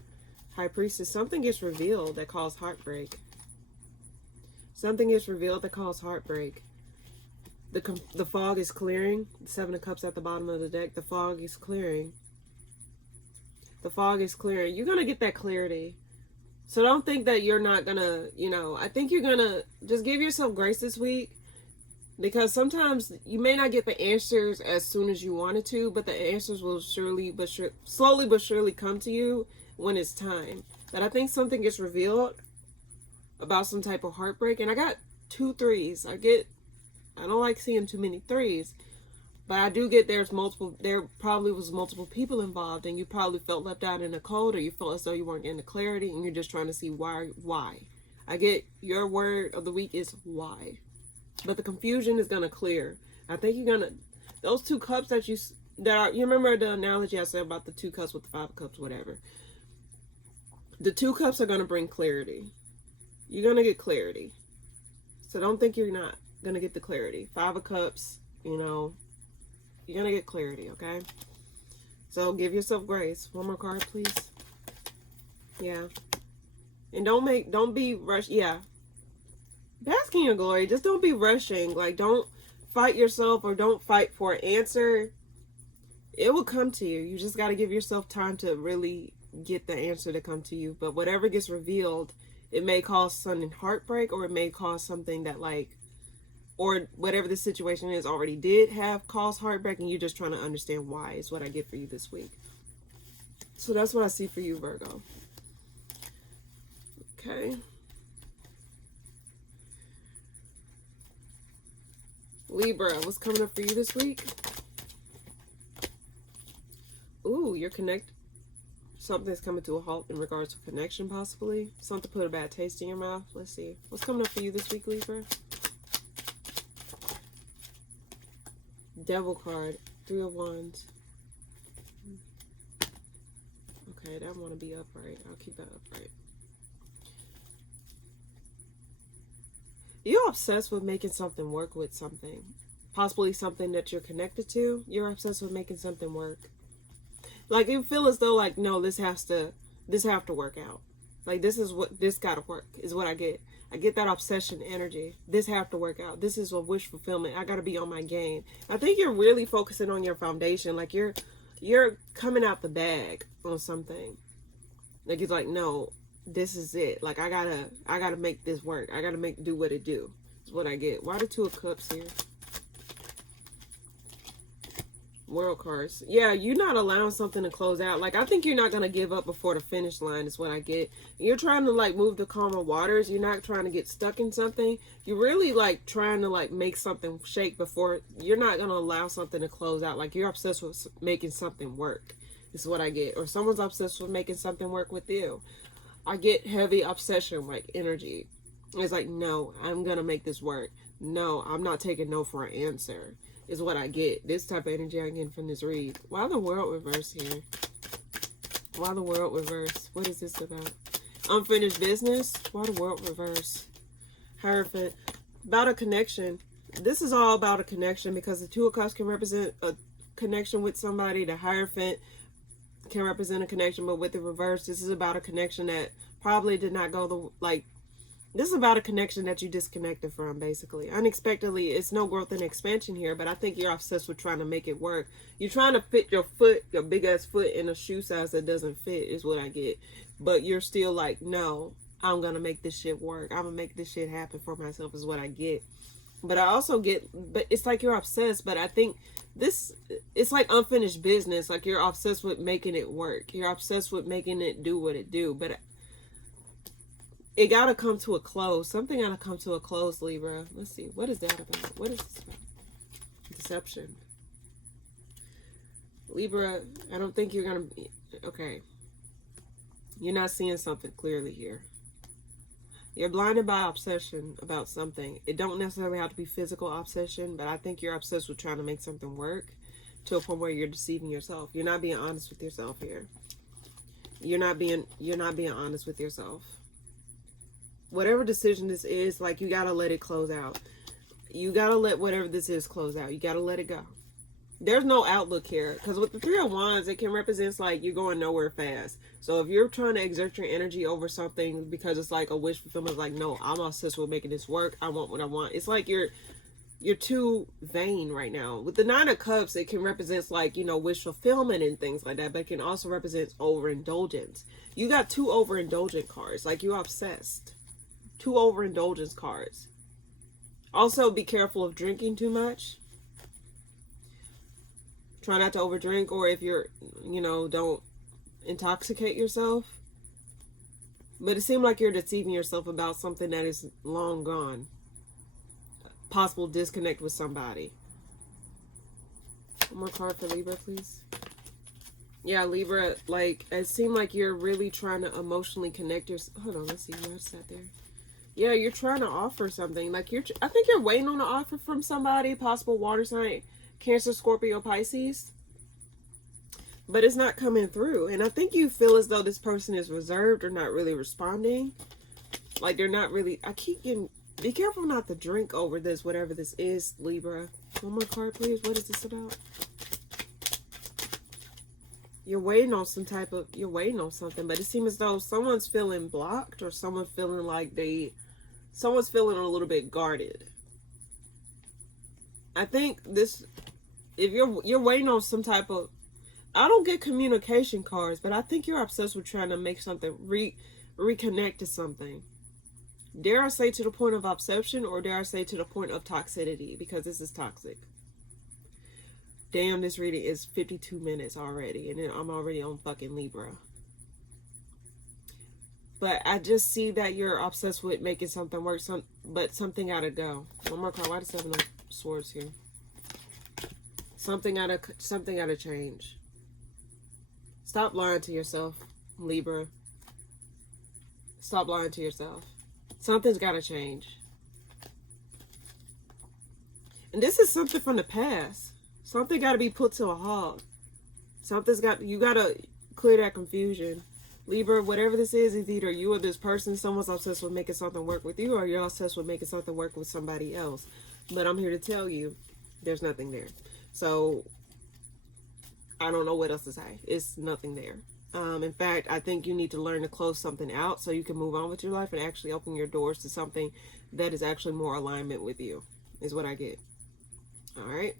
High Priestess. Something gets revealed that caused heartbreak. Something gets revealed that caused heartbreak. The fog is clearing. The 7 of Cups at the bottom of the deck. The fog is clearing. The fog is clearing. You're going to get that clarity. So don't think that you're not going to, you know, I think you're going to just give yourself grace this week. Because sometimes you may not get the answers as soon as you wanted to, but the answers will slowly but surely come to you when it's time. But I think something gets revealed about some type of heartbreak. And I got 2 3s. I don't like seeing too many 3s. But I do get there probably was multiple people involved, and you probably felt left out in the cold, or you felt as though you weren't getting the clarity, and you're just trying to see why. I get your word of the week is why. But the confusion is going to clear. I think you're going to, those 2 cups you remember the analogy I said about the 2 cups with the 5 of Cups, whatever. The 2 cups are going to bring clarity. You're going to get clarity. So don't think you're not going to get the clarity. 5 of Cups, you know, you're going to get clarity, okay? So give yourself grace. One more card, please. Yeah. And don't be rushed. Yeah. Bask in your glory. Just don't be rushing. Like, don't fight yourself, or don't fight for an answer. It will come to you. You just got to give yourself time to really get the answer to come to you. But whatever gets revealed, it may cause sudden heartbreak, or it may cause something that like, or whatever the situation is already did have caused heartbreak, and you're just trying to understand why is what I get for you this week. So that's what I see for you, Virgo. Okay. Libra, what's coming up for you this week? Ooh, you're connected. Something's coming to a halt in regards to connection, possibly. Something put a bad taste in your mouth. Let's see. What's coming up for you this week, Libra? Devil card. 3 of Wands. Okay, that want to be upright. I'll keep that upright. You're obsessed with making something work with something. Possibly something that you're connected to. You're obsessed with making something work. Like, you feel as though, like, no, this have to work out. Like, this gotta work, is what I get. I get that obsession energy. This have to work out. This is a wish fulfillment. I gotta be on my game. I think you're really focusing on your foundation. Like, you're coming out the bag on something. Like, it's like, no, this is it. Like, I gotta make this work. I gotta do what it do. Is what I get. Why the 2 of Cups here? World cards. Yeah, you're not allowing something to close out. Like, I think you're not going to give up before the finish line is what I get. You're trying to, like, move the calmer waters. You're not trying to get stuck in something. You're really, like, trying to, like, make something shake before. You're not going to allow something to close out. Like, you're obsessed with making something work is what I get. Or someone's obsessed with making something work with you. I get heavy obsession, like, energy. It's like, no, I'm going to make this work. No, I'm not taking no for an answer. Is what I get. This type of energy I'm getting from this read. Why the world reverse here? Why the world reverse? What is this about? Unfinished business? Why the world reverse? Hierophant. About a connection. This is all about a connection, because the 2 of Cups can represent a connection with somebody. The Hierophant can represent a connection, but with the reverse, this is about a connection that probably did not go this is about a connection that you disconnected from, basically. Unexpectedly, it's no growth and expansion here, but I think you're obsessed with trying to make it work. You're trying to fit your big-ass foot in a shoe size that doesn't fit, is what I get. But you're still like, no, I'm gonna make this shit work. I'm gonna make this shit happen for myself is what I get. But I also get, but it's like you're obsessed. But I think this, it's like unfinished business. Like you're obsessed with making it work. You're obsessed with making it do what it do. But it gotta come to a close. Something gotta come to a close, Libra. Let's see. What is that about? What is this about? Deception. Libra, I don't think you're gonna be, okay. You're not seeing something clearly here. You're blinded by obsession about something. It don't necessarily have to be physical obsession, but I think you're obsessed with trying to make something work to a point where you're deceiving yourself. You're not being honest with yourself here. You're not being honest with yourself. Whatever decision this is, like, you gotta let it close out. You gotta let whatever this is close out. You gotta let it go. There's no outlook here, because with the Three of Wands, it can represent like you're going nowhere fast. So if you're trying to exert your energy over something because it's like a wish fulfillment, like, no, I'm obsessed with making this work. I want what I want. It's like you're too vain right now. With the Nine of Cups, it can represent like, you know, wish fulfillment and things like that, but it can also represent overindulgence. You got two overindulgent cards, like you're obsessed. Two overindulgence cards. Also, be careful of drinking too much. Try not to overdrink, or if you're, you know, don't intoxicate yourself. But it seemed like you're deceiving yourself about something that is long gone. Possible disconnect with somebody. One more card for Libra, please. Yeah, Libra, like, it seemed like you're really trying to emotionally connect yourself. Hold on, let's see what's that there. Yeah, you're trying to offer something. Like, I think you're waiting on an offer from somebody, possible water sign, Cancer, Scorpio, Pisces. But it's not coming through. And I think you feel as though this person is reserved or not really responding. Like, they're not really, I keep getting, be careful not to drink over this, whatever this is, Libra. One more card, please. What is this about? You're waiting on some type of, you're waiting on something, but it seems as though someone's feeling blocked, or someone's feeling like someone's feeling a little bit guarded. I think this, if you're waiting on some type of, I don't get communication cards, but I think you're obsessed with trying to make something, reconnect to something. Dare I say to the point of obsession, or dare I say to the point of toxicity, because this is toxic. Damn, this reading is 52 minutes already, and then I'm already on fucking Libra. But I just see that you're obsessed with making something work, but something gotta go. One more card. Why the Seven of Swords here? Something gotta change. Stop lying to yourself, Libra. Stop lying to yourself. Something's gotta change. And this is something from the past. Something gotta be put to a halt. You gotta clear that confusion. Libra, whatever this is either you or this person, someone's obsessed with making something work with you, or you're obsessed with making something work with somebody else. But I'm here to tell you, there's nothing there. So, I don't know what else to say. It's nothing there. In fact, I think you need to learn to close something out so you can move on with your life and actually open your doors to something that is actually more alignment with you, is what I get. All right.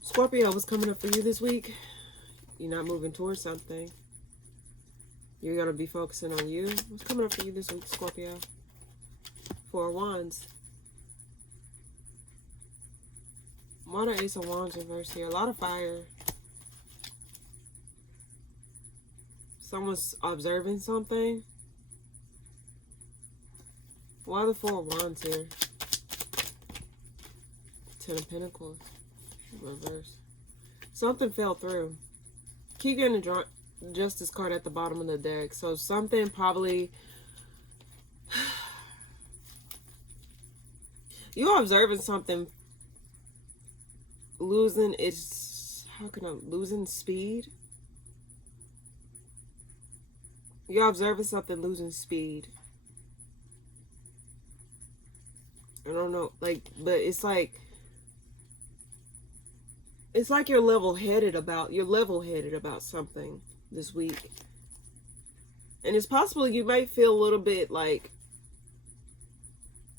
Scorpio, what's coming up for you this week? You're not moving towards something. You're going to be focusing on you. What's coming up for you this week, Scorpio? Four of Wands. Why the Ace of Wands reverse here? A lot of fire. Someone's observing something. Why the Four of Wands here? Ten of Pentacles. Reverse. Something fell through. Keep getting the Justice card at the bottom of the deck. So something probably... You're observing something losing its... losing speed? You're observing something losing speed. I don't know, like, but it's like you're level-headed about something this week. And it's possible you might feel a little bit like,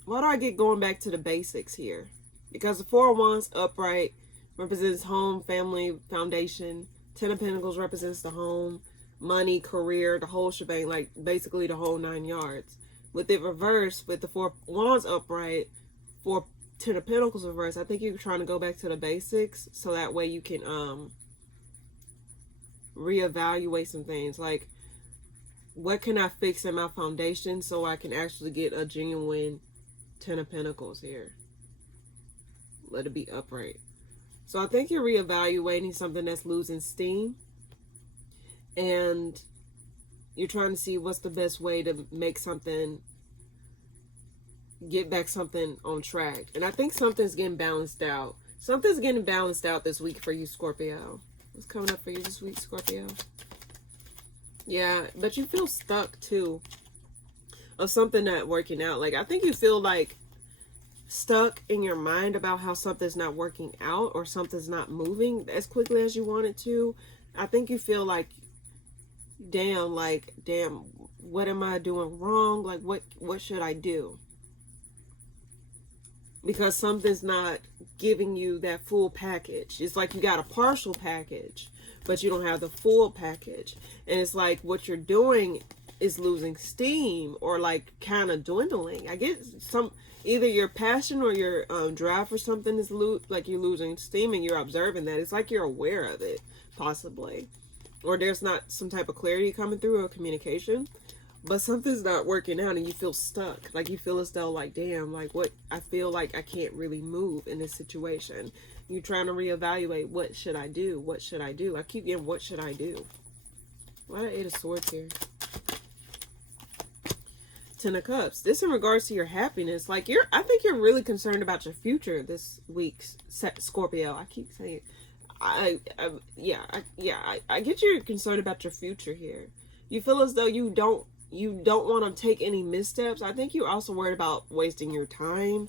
why do I get going back to the basics here? Because the Four of Wands upright represents home, family, foundation. Ten of Pentacles represents the home, money, career, the whole shebang, like basically the whole 9 yards. With it reversed, with the 4 wands upright, 4 10 of pentacles reversed, I think you're trying to go back to the basics so that way you can reevaluate some things. Like, what can I fix in my foundation so I can actually get a genuine 10 of pentacles here? Let it be upright. So I think you're reevaluating something that's losing steam, and you're trying to see what's the best way to make something, get back something on track. And I think something's getting balanced out. Something's getting balanced out this week for you, Scorpio. What's coming up for you this week, Scorpio? Yeah, but you feel stuck too, of something not working out. Like, I think you feel like stuck in your mind about how something's not working out, or something's not moving as quickly as you want it to. I think you feel like, damn, what am I doing wrong? Like, what should I do? Because something's not giving you that full package. It's like you got a partial package, but you don't have the full package. And it's like what you're doing is losing steam, or like kind of dwindling. I get either your passion or your drive for something is like you're losing steam, and you're observing that. It's like you're aware of it, possibly. Or there's not some type of clarity coming through, or communication. But something's not working out, and you feel stuck. Like, you feel as though, like, damn, like, what? I feel like I can't really move in this situation. You're trying to reevaluate, what should I do? What should I do? I keep getting, what should I do? Why the 8 of Swords here? 10 of Cups. This in regards to your happiness. Like, I think you're really concerned about your future this week, Scorpio. I keep saying, I get you're concerned about your future here. You feel as though you don't want to take any missteps. I think you're also worried about wasting your time.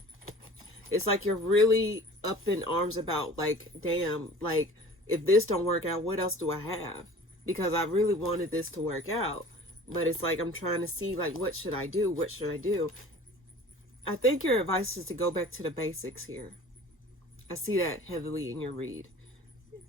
It's like you're really up in arms about, like, damn, like, if this don't work out, what else do I have? Because I really wanted this to work out. But it's like, I'm trying to see, like, what should I do? What should I do? I think your advice is to go back to the basics here. I see that heavily in your read.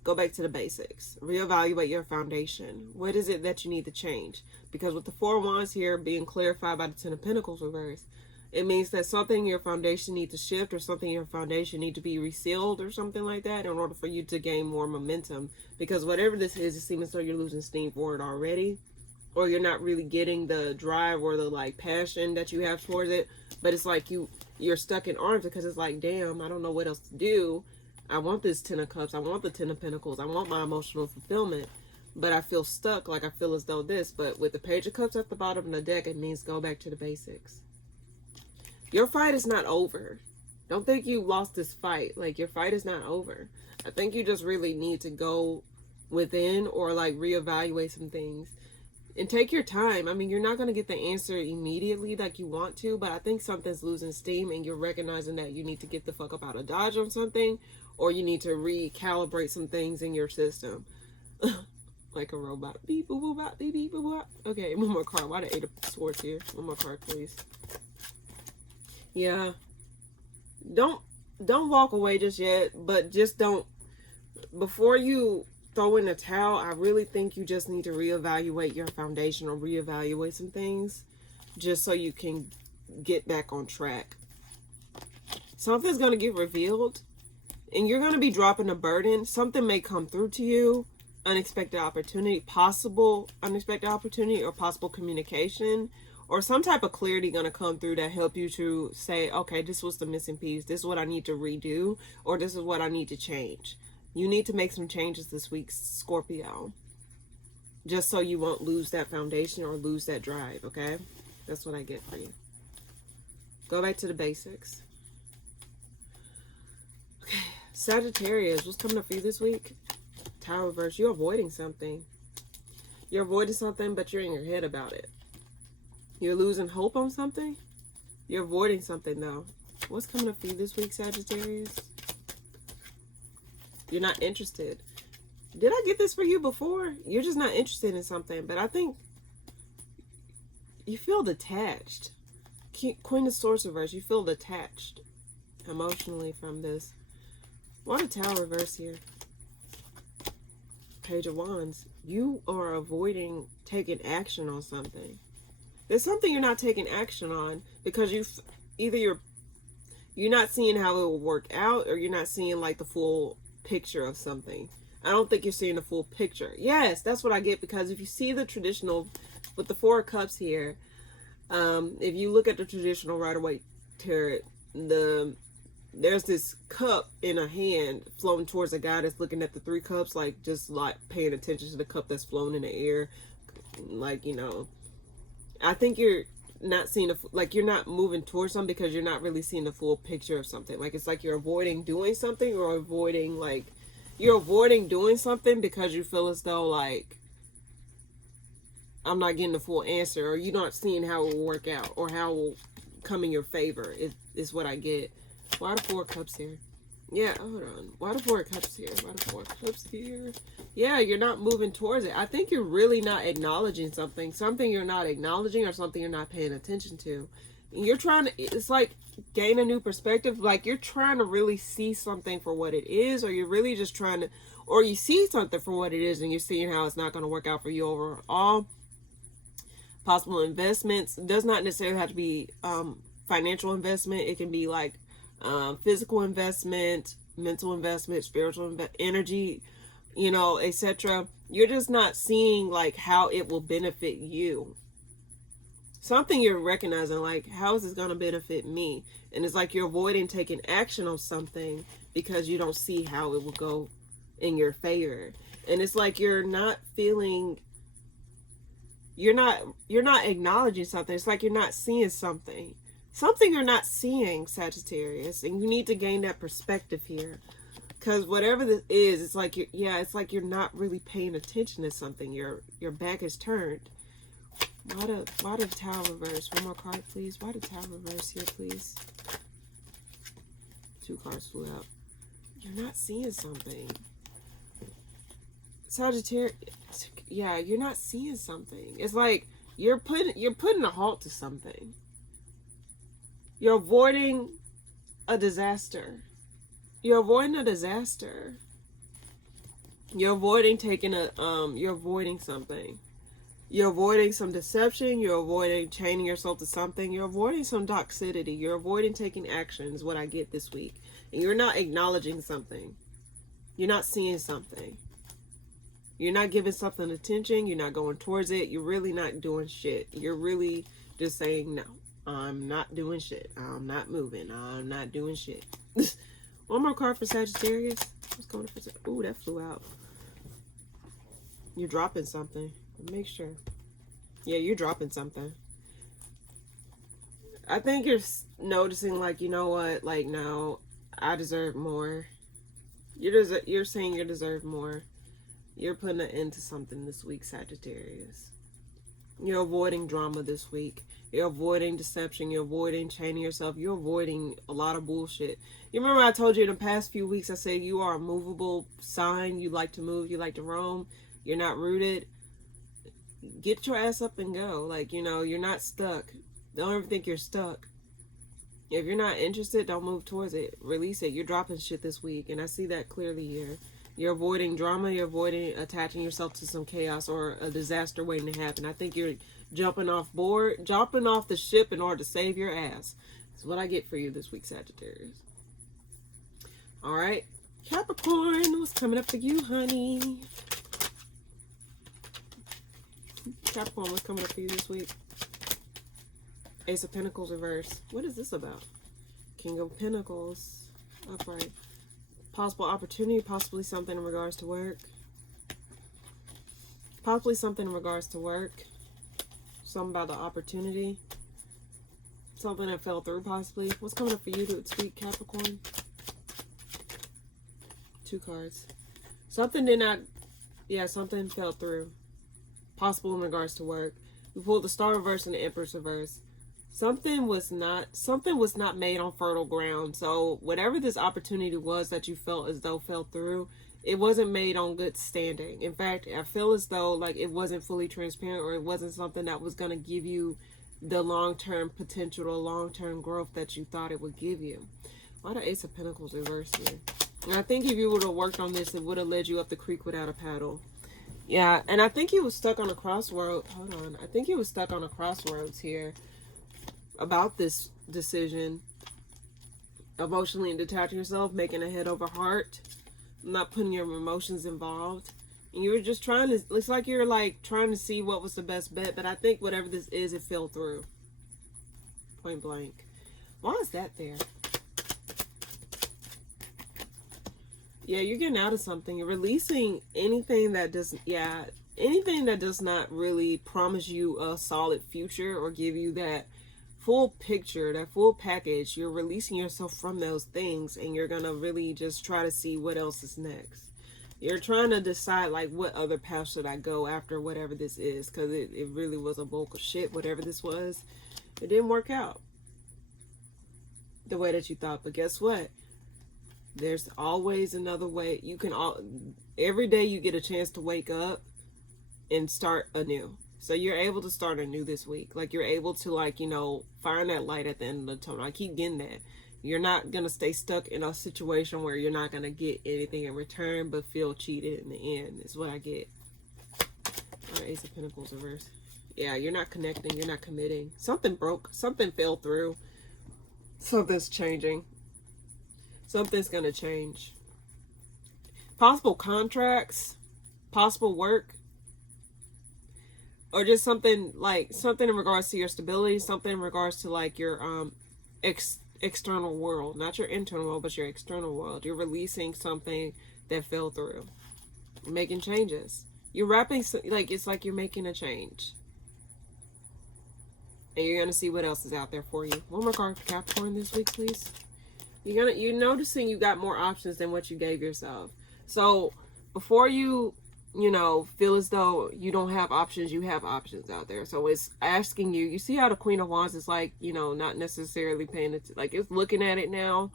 Go back to the basics. Reevaluate your foundation. What is it that you need to change? Because with the 4 wands here being clarified by the 10 of pentacles reversed, it means that something in your foundation needs to shift, or something in your foundation needs to be resealed, or something like that, in order for you to gain more momentum. Because whatever this is, it seems as though you're losing steam for it already, or you're not really getting the drive or the, like, passion that you have towards it. But it's like you're stuck in arms, because it's like, damn, I don't know what else to do. I want this 10 of Cups. I want the 10 of Pentacles. I want my emotional fulfillment. But I feel stuck. Like, I feel as though this. But with the Page of Cups at the bottom of the deck, it means go back to the basics. Your fight is not over. Don't think you lost this fight. Like, your fight is not over. I think you just really need to go within, or, like, reevaluate some things. And take your time. I mean, you're not going to get the answer immediately like you want to, but I think something's losing steam, and you're recognizing that you need to get the fuck up out of Dodge on something, or you need to recalibrate some things in your system. Like a robot. Beep, boop, boop, bop, beep, beep, boop, bop. Okay, one more card. Why the 8 of Swords here? One more card, please. Yeah. Don't walk away just yet, but just don't. Before you throw in the towel, I really think you just need to reevaluate your foundation, or reevaluate some things, just so you can get back on track. Something's going to get revealed, and you're going to be dropping a burden. Something may come through to you, unexpected opportunity, possible unexpected opportunity, or possible communication, or some type of clarity going to come through that help you to say, okay, this was the missing piece. This is what I need to redo, or this is what I need to change. You need to make some changes this week, Scorpio, just so you won't lose that foundation or lose that drive, okay? That's what I get for you. Go back to the basics. Okay, Sagittarius, what's coming up for you this week? Tower reverse. You're avoiding something. You're avoiding something, but you're in your head about it. You're losing hope on something. You're avoiding something, though. What's coming up for you this week, Sagittarius? You're not interested. Did I get this for you before? You're just not interested in something, but I think you feel detached. Queen of Swords reverse. You feel detached emotionally from this. Why the Tower reverse here? Page of Wands. You are avoiding taking action on something. There's something you're not taking action on because either you're not seeing how it will work out, or you're not seeing like the full picture of something. I don't think you're seeing the full picture. Yes, that's what I get, because if you see the traditional with the Four of Cups here, if you look at the traditional Rider-Waite tarot, there's this cup in a hand floating towards a guy that's looking at the three cups, like just like paying attention to the cup that's floating in the air. Like, you know, I think you're not seeing like you're not moving towards something because you're not really seeing the full picture of something. Like, it's like you're avoiding doing something, or avoiding like you're avoiding doing something because you feel as though like I'm not getting the full answer, or you're not seeing how it will work out, or how it will come in your favor is what I get. Why the Four of Cups here? Yeah, hold on. Why the Four of Cups here? Why the Four of Cups here? Yeah, you're not moving towards it. I think you're really not acknowledging something. Something you're not acknowledging, or something you're not paying attention to. You're trying to, it's like gain a new perspective. Like, you're trying to really see something for what it is, or you're really just trying to, or you see something for what it is and you're seeing how it's not going to work out for you overall. Possible investments. It does not necessarily have to be financial investment. It can be like physical investment, mental investment, spiritual energy, you know, etc. You're just not seeing like how it will benefit you. Something you're recognizing, like, how is this going to benefit me? And it's like you're avoiding taking action on something because you don't see how it will go in your favor. And it's like you're not feeling, you're not acknowledging something. It's like you're not seeing something you're not seeing, Sagittarius, and you need to gain that perspective here, because whatever this is, it's like it's like you're not really paying attention to something. Your back is turned. Why the Tower reverse? One more card, please. Why the Tower reverse here, please? 2 cards flew out. You're not seeing something, Sagittarius. Yeah, you're not seeing something. It's like you're putting a halt to something. You're avoiding a disaster. You're avoiding a disaster. You're avoiding taking a you're avoiding something. You're avoiding some deception. You're avoiding chaining yourself to something. You're avoiding some toxicity. You're avoiding taking action is what I get this week. And you're not acknowledging something. You're not seeing something. You're not giving something attention. You're not going towards it. You're really not doing shit. You're really just saying, no, I'm not doing shit. I'm not moving. I'm not doing shit. One more card for Sagittarius. What's going on for Sagittarius? Ooh, that flew out. You're dropping something. Make sure. Yeah, you're dropping something. I think you're noticing, like, you know what? Like, no, I deserve more. You're saying you deserve more. You're putting an end to something this week, Sagittarius. You're avoiding drama this week. You're avoiding deception. You're avoiding chaining yourself. You're avoiding a lot of bullshit. You remember I told you in the past few weeks, I said you are a movable sign. You like to move. You like to roam. You're not rooted. Get your ass up and go. Like, you know, you're not stuck. Don't ever think you're stuck. If you're not interested, don't move towards it. Release it. You're dropping shit this week, and I see that clearly here. You're avoiding drama. You're avoiding attaching yourself to some chaos or a disaster waiting to happen. I think you're jumping off the ship in order to save your ass. That's what I get for you this week, Sagittarius. All right. Capricorn, what's coming up for you, honey? Capricorn, what's coming up for you this week? Ace of Pentacles reverse. What is this about? King of Pentacles upright. Possible opportunity, possibly something in regards to work. Possibly something in regards to work. Something about the opportunity. Something that fell through, possibly. What's coming up for you this week, Capricorn? 2 cards. Something did not, something fell through. Possible in regards to work. We pulled the Star reverse and the Empress reverse. Something was not made on fertile ground. So whatever this opportunity was that you felt as though fell through, it wasn't made on good standing. In fact, I feel as though like it wasn't fully transparent, or it wasn't something that was going to give you the long-term potential or long-term growth that you thought it would give you. Why the Ace of Pentacles reverse here? And I think if you would have worked on this, it would have led you up the creek without a paddle. Yeah, and I think he was stuck on a crossroad. Hold on. I think he was stuck on a crossroads here about this decision. Emotionally detaching yourself, making a head over heart, not putting your emotions involved. And you were just trying to, looks like you're like trying to see what was the best bet, but I think whatever this is, it fell through. Point blank. Why is that there? Yeah, you're getting out of something. You're releasing anything that doesn't, anything that does not really promise you a solid future or give you that full picture, that full package. You're releasing yourself from those things, and you're gonna really just try to see what else is next. You're trying to decide, like, what other path should I go after whatever this is, because it really was a bulk of shit, whatever this was. It didn't work out the way that you thought, but guess what? There's always another way. You can every day you get a chance to wake up and start anew. So you're able to start anew this week. Like, you're able to, like, you know, find that light at the end of the tunnel. I keep getting that. You're not going to stay stuck in a situation where you're not going to get anything in return but feel cheated in the end, is what I get. All right, Ace of Pentacles reverse. Yeah, you're not connecting. You're not committing. Something broke. Something fell through. Something's changing. Something's going to change. Possible contracts. Possible work. Or just something like, something in regards to your stability. Something in regards to, like, your external world. Not your internal world, but your external world. You're releasing something that fell through. You're making changes. You're wrapping, like, it's like you're making a change. And you're going to see what else is out there for you. One more card for Capricorn this week, please. You're noticing you got more options than what you gave yourself. So before you feel as though you don't have options, you have options out there. So it's asking you, you see how the Queen of Wands is like, not necessarily paying it, like, it's looking at it now.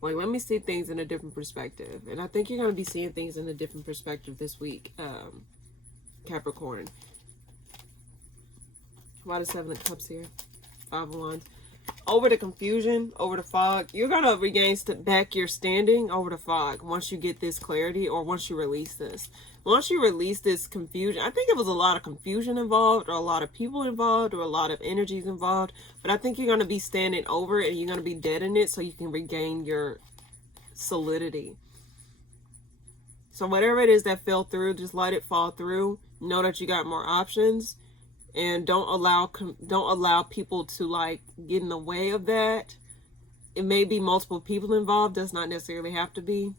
Like, let me see things in a different perspective. And I think you're going to be seeing things in a different perspective this week, Capricorn. Why the Seven of Cups here? Five of Wands. Over the confusion, over the fog, you're going to regain back your standing over the fog once you get this clarity, or once you release this. Once you release this confusion, I think it was a lot of confusion involved, or a lot of people involved, or a lot of energies involved, but I think you're going to be standing over it, and you're going to be dead in it so you can regain your solidity. So whatever it is that fell through, just let it fall through. Know that you got more options. And don't allow people to, like, get in the way of that. It may be multiple people involved. Does not necessarily have to be.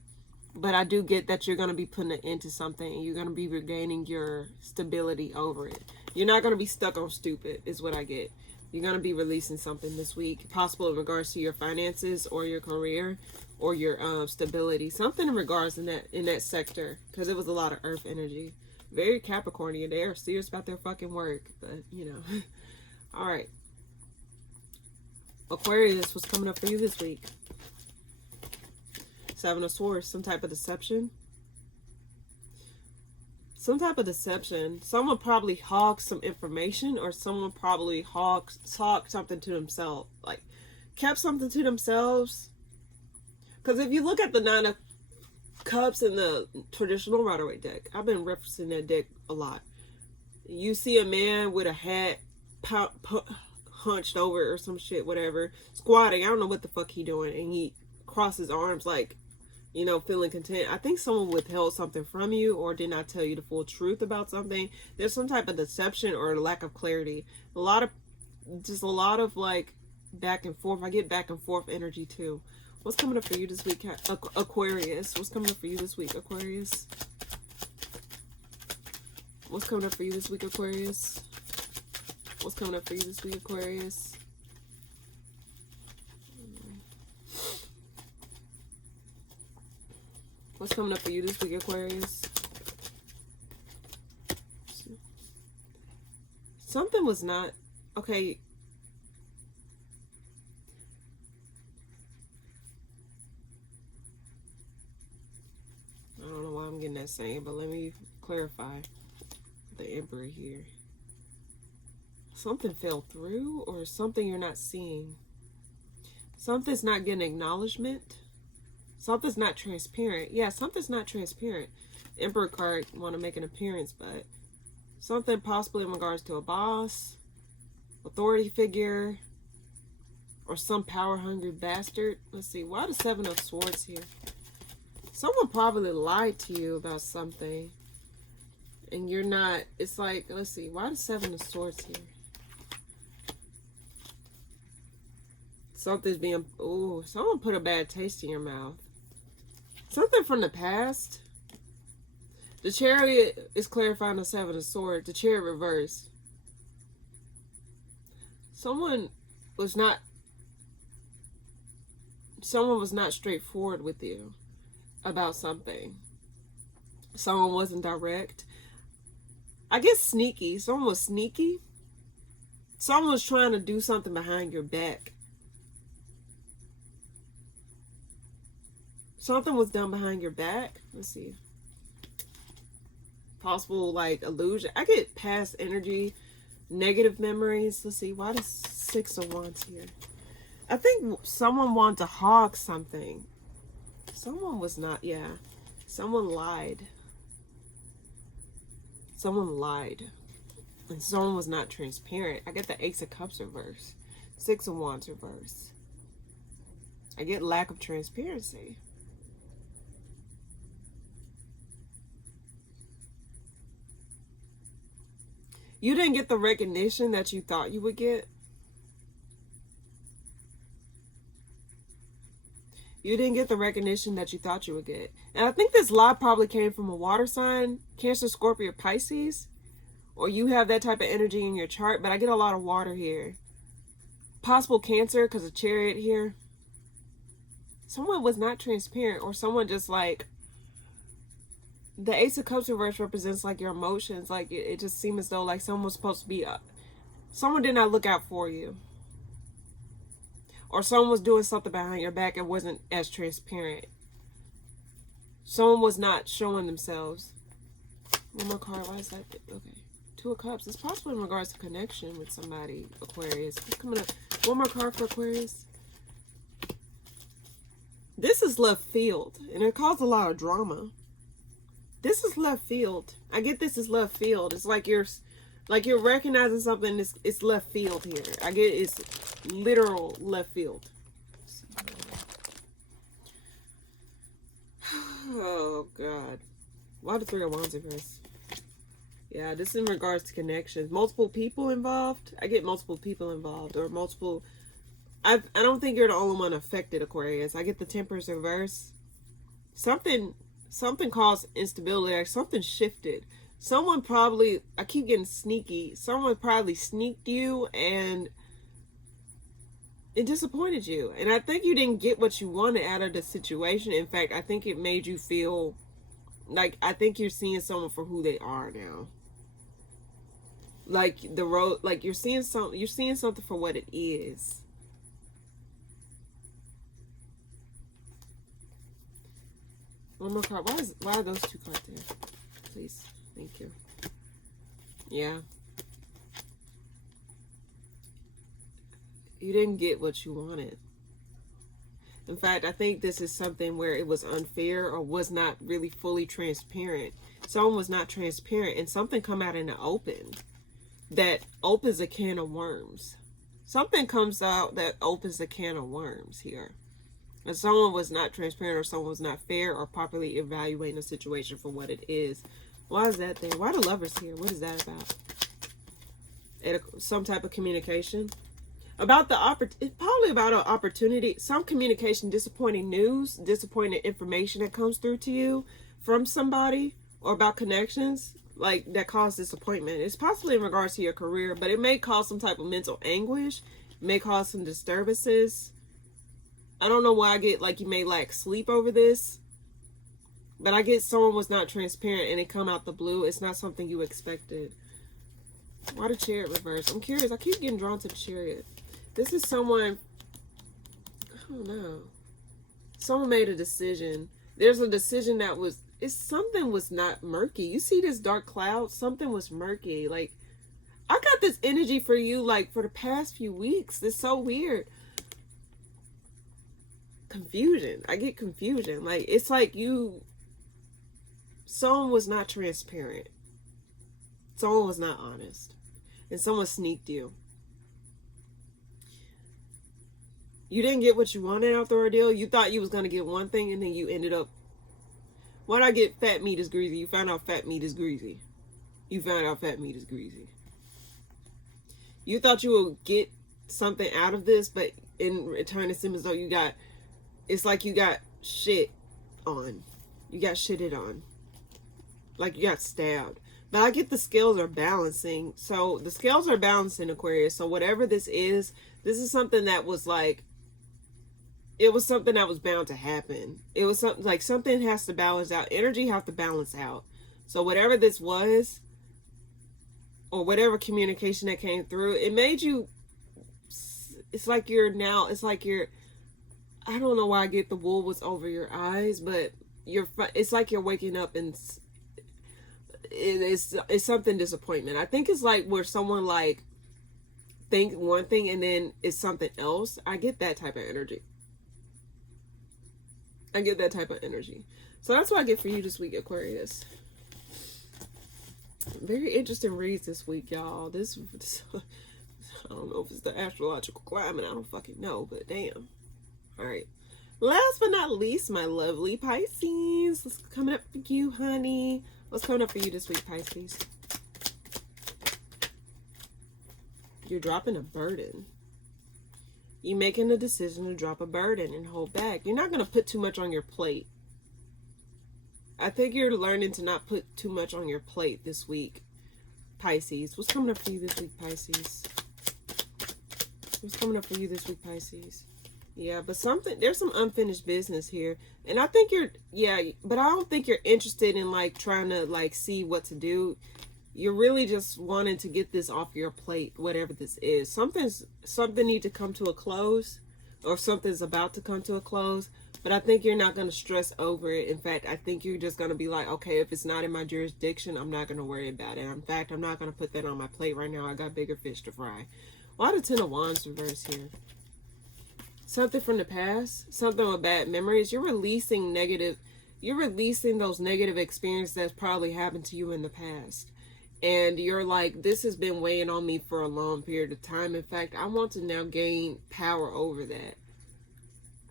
But I do get that you're going to be putting it into something. And you're going to be regaining your stability over it. You're not going to be stuck on stupid, is what I get. You're going to be releasing something this week. Possible in regards to your finances, or your career, or your stability. Something in regards in that sector. Because it was a lot of earth energy. Very Capricornian. They are serious about their fucking work. But, All right. Aquarius, what's coming up for you this week? Seven of Swords. Some type of deception. Some type of deception. Someone probably hogged some information, or someone probably hogged something to themselves. Like, kept something to themselves. Because if you look at the Nine of Cups in the traditional Rider-Waite deck, I've been referencing that deck a lot. You see a man with a hat hunched over or some shit, whatever, squatting. I don't know what the fuck he doing, and he crosses arms, like, feeling content. I think someone withheld something from you, or did not tell you the full truth about something. There's some type of deception or lack of clarity. A lot of like back and forth. I get back and forth energy too. What's coming up for you this week, Aquarius? What's coming up for you this week, Aquarius? What's coming up for you this week, Aquarius? What's coming up for you this week, Aquarius? What's coming up for you this week, Aquarius? Something was not... Okay. I don't know why I'm getting that same, but let me clarify the Emperor here. Something fell through, or something you're not seeing. Something's not getting acknowledgement. Something's not transparent. Yeah, something's not transparent. Emperor card want to make an appearance, but something possibly in regards to a boss, authority figure, or some power-hungry bastard. Let's see. Why the Seven of Swords here? Someone probably lied to you about something. And you're not. It's like, let's see. Why the Seven of Swords here? Something's being... Ooh, someone put a bad taste in your mouth. Something from the past. The Chariot is clarifying the Seven of Swords. The Chariot reverse. Someone was not straightforward with you about something. Someone wasn't direct. I guess sneaky. Someone was sneaky. Someone was trying to do something behind your back. Something was done behind your back. Let's see. Possible, like, illusion. I get past energy, negative memories. Let's see. Why the Six of Wands here? I think someone wanted to hog something. Someone was not, yeah. Someone lied. Someone lied. And someone was not transparent. I get the Ace of Cups reverse. Six of Wands reverse. I get lack of transparency. You didn't get the recognition that you thought you would get. You didn't get the recognition that you thought you would get. And I think this lie probably came from a water sign, Cancer, Scorpio, Pisces. Or you have that type of energy in your chart, but I get a lot of water here. Possible Cancer because of Chariot here. Someone was not transparent, or someone just like... The Ace of Cups reverse represents like your emotions. Like it just seemed as though like someone was supposed to be someone did not look out for you. Or someone was doing something behind your back and wasn't as transparent. Someone was not showing themselves. One more card. Why is that? Okay. Two of Cups. It's possible in regards to connection with somebody, Aquarius. What's coming up? One more card for Aquarius. This is left field. And it caused a lot of drama. This is left field. I get this is left field. It's like you're recognizing something. It's left field here. I get it's literal left field. Oh God. Why the Three of Wands reverse? Yeah, this is in regards to connections. Multiple people involved. I get multiple people involved, or multiple. I don't think you're the only one affected, Aquarius. I get the Temperance reverse. Something caused instability, like something shifted. Someone probably, I keep getting sneaky. Someone probably sneaked you and it disappointed you. And I think you didn't get what you wanted out of the situation. In fact, I think it made you feel like, I think you're seeing someone for who they are now. Like the road, like you're seeing something for what it is. One more card. Why are those two cards there? Please. Thank you. Yeah. You didn't get what you wanted. In fact, I think this is something where it was unfair or was not really fully transparent. Someone was not transparent and something come out in the open that opens a can of worms. Something comes out that opens a can of worms here. And someone was not transparent, or someone was not fair, or properly evaluating the situation for what it is. Why is that there? Why the Lovers here? What is that about? Some type of communication. About the it's probably about an opportunity. Some communication, disappointing news, disappointing information that comes through to you from somebody, or about connections like that cause disappointment. It's possibly in regards to your career, but it may cause some type of mental anguish. It may cause some disturbances. I don't know why I get like you may lack sleep over this, but I get someone was not transparent and it come out the blue. It's not something you expected. Why the Chariot reverse? I'm curious. I keep getting drawn to the Chariot. This is someone, I don't know. Someone made a decision. There's a decision that was, something was not murky. You see this dark cloud? Something was murky. Like, I got this energy for you like for the past few weeks. It's so weird. Confusion. I get confusion. Like, it's like you someone was not transparent. Someone was not honest. And someone sneaked you. You didn't get what you wanted out the ordeal. You thought you was going to get one thing, and then you ended up... Why'd I get fat meat is greasy? You found out fat meat is greasy. You found out fat meat is greasy. You thought you would get something out of this, but in return it seems as though you got... It's like you got shit on. You got shitted on. Like you got stabbed. But I get the scales are balancing. So the scales are balancing, Aquarius. So whatever this is something that was like... It was something that was bound to happen. It was something like something has to balance out. Energy has to balance out. So whatever this was, or whatever communication that came through, it made you... It's like you're now... It's like you're... I don't know why I get the wool was over your eyes, but it's like you're waking up and it's something disappointment. I think it's like where someone like think one thing and then it's something else. I get that type of energy. I get that type of energy. So that's what I get for you this week, Aquarius. Very interesting reads this week, y'all. This I don't know if it's the astrological climate. I don't fucking know, but damn. All right. Last but not least, my lovely Pisces. What's coming up for you, honey? What's coming up for you this week, Pisces? You're dropping a burden. You're making a decision to drop a burden and hold back. You're not going to put too much on your plate. I think you're learning to not put too much on your plate this week, Pisces. What's coming up for you this week, Pisces? What's coming up for you this week, Pisces? Yeah, but there's some unfinished business here. And I think but I don't think you're interested in like trying to like see what to do. You're really just wanting to get this off your plate, whatever this is. Something needs to come to a close, or something's about to come to a close. But I think you're not going to stress over it. In fact, I think you're just going to be like, okay, if it's not in my jurisdiction, I'm not going to worry about it. In fact, I'm not going to put that on my plate right now. I got bigger fish to fry. Why the Ten of Wands reverse here? Something from the past, something with bad memories. You're releasing those negative experiences that's probably happened to you in the past. And you're like, this has been weighing on me for a long period of time. In fact, I want to now gain power over that.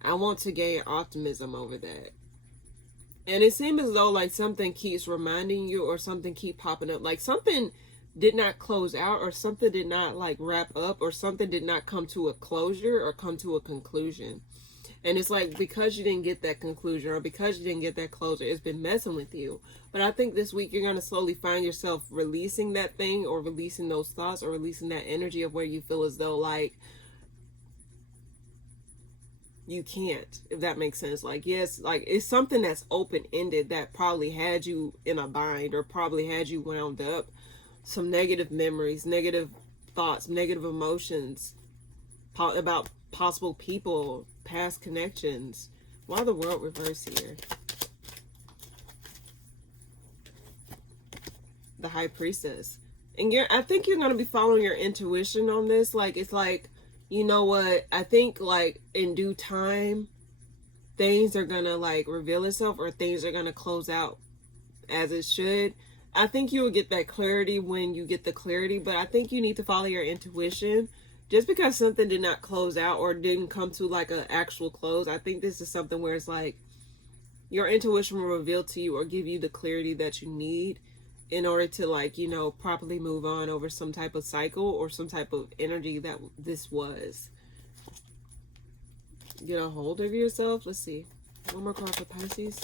I want to gain optimism over that. And it seems as though like something keeps reminding you, or something keep popping up. Like something did not close out, or something did not like wrap up, or something did not come to a closure or come to a conclusion. And it's like, because you didn't get that conclusion, or because you didn't get that closure, it's been messing with you. But I think this week you're going to slowly find yourself releasing that thing, or releasing those thoughts, or releasing that energy of where you feel as though like you can't, if that makes sense. Like, yes, like it's something that's open-ended that probably had you in a bind, or probably had you wound up. Some negative memories, negative thoughts, negative emotions about possible people, past connections. Why the world reverse here? The High Priestess. And I think you're going to be following your intuition on this. Like, it's like, you know what? I think like in due time, things are going to like reveal itself, or things are going to close out as it should. I think you will get that clarity when you get the clarity, but I think you need to follow your intuition. Just because something did not close out or didn't come to like an actual close, I think this is something where it's like your intuition will reveal to you or give you the clarity that you need in order to like, you know, properly move on over some type of cycle or some type of energy that this was. Get a hold of yourself. Let's see. One more card for Pisces.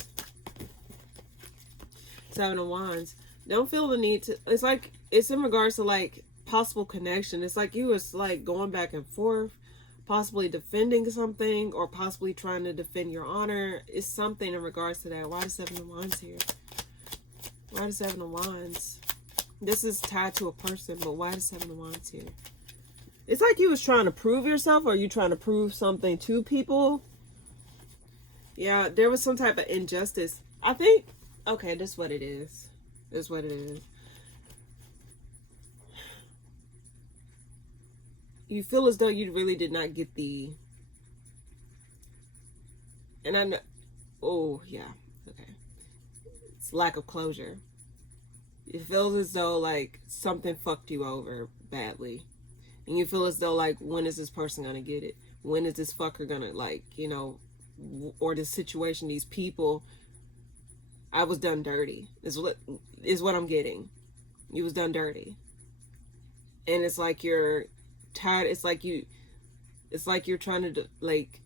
Seven of Wands. Don't feel the need to, it's like, it's in regards to like possible connection. It's like you was like going back and forth, possibly defending something, or possibly trying to defend your honor. It's something in regards to that. Why the Seven of Wands here? Why the Seven of Wands? This is tied to a person, but why the Seven of Wands here? It's like you was trying to prove yourself, or you trying to prove something to people. Yeah, there was some type of injustice. I think, okay, this is what it is. This is what it is. You feel as though you really did not get the... And I know... Oh, yeah. Okay. It's lack of closure. It feels as though like something fucked you over badly. And you feel as though like, when is this person gonna get it? When is this fucker gonna, like, you know, or this situation, these people, I was done dirty is what I'm getting. You was done dirty. And it's like you're tired. It's like you're trying to, like,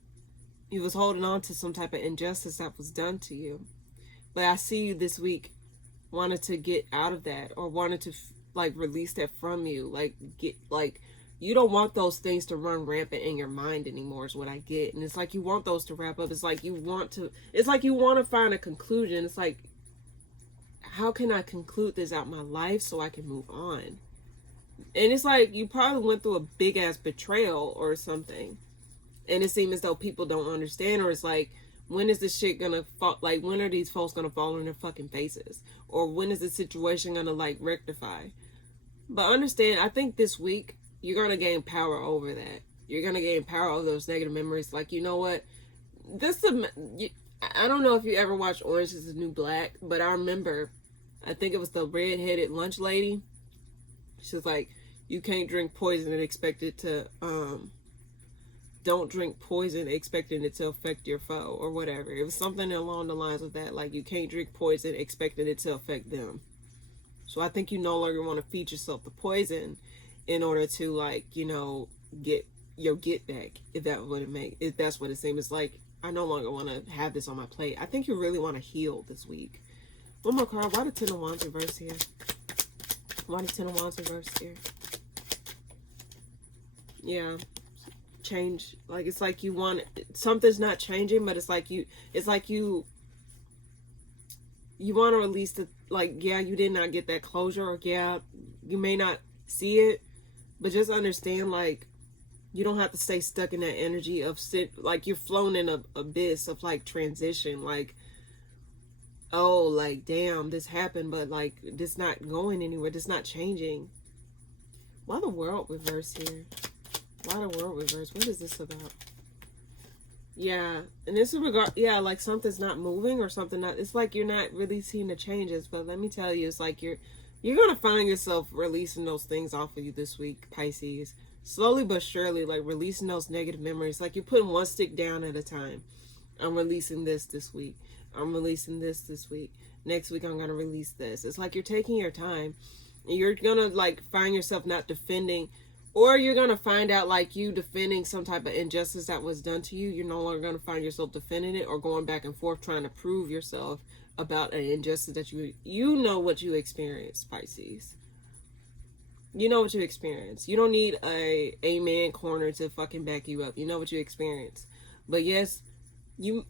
you was holding on to some type of injustice that was done to you. But I see you this week wanted to get out of that, or wanted to like release that from you. Like, get, like, you don't want those things to run rampant in your mind anymore is what I get. And it's like you want those to wrap up. It's like you want to find a conclusion. It's like, how can I conclude this out my life so I can move on? And it's like you probably went through a big ass betrayal or something, and it seems as though people don't understand, or it's like, when is this shit gonna fall? Like, when are these folks gonna fall on their fucking faces? Or when is this situation gonna, like, rectify? But understand, I think this week you're gonna gain power over that. You're gonna gain power over those negative memories. Like, you know what? I don't know if you ever watched Orange Is the New Black, but I remember, I think it was the red-headed lunch lady. She was like, you can't drink poison and expect it to, don't drink poison expecting it to affect your foe, or whatever. It was something along the lines of that. Like, you can't drink poison expecting it to affect them. So I think you no longer want to feed yourself the poison in order to, like, you know, get your get back, if that's what it seems. It's like, I no longer want to have this on my plate. I think you really want to heal this week. One more card. Why the Ten of Wands reverse here? Why the Ten of Wands reverse here? Yeah. Change. Like, it's like you want, something's not changing, but it's like you want to release the, like, yeah, you did not get that closure, or yeah, you may not see it, but just understand, like, you don't have to stay stuck in that energy of like, you're flown in a abyss of, like, transition. Like, oh, like, damn, this happened, but, like, this not going anywhere, this not changing. Why the World reverse here? Why the World reverse? What is this about? Yeah, and this is yeah, like, something's not moving, or something not, it's like you're not really seeing the changes. But let me tell you, it's like you're gonna find yourself releasing those things off of you this week, Pisces. Slowly but surely, like, releasing those negative memories. Like, you're putting one stick down at a time. I'm releasing this week. I'm releasing this week. Next week I'm gonna release this. It's like you're taking your time, and you're gonna, like, find yourself not defending. Or you're going to find out, like, you defending some type of injustice that was done to you. You're no longer going to find yourself defending it, or going back and forth trying to prove yourself about an injustice that you know what you experienced, Pisces. You know what you experienced. You don't need a man corner to fucking back you up. You know what you experienced. But yes,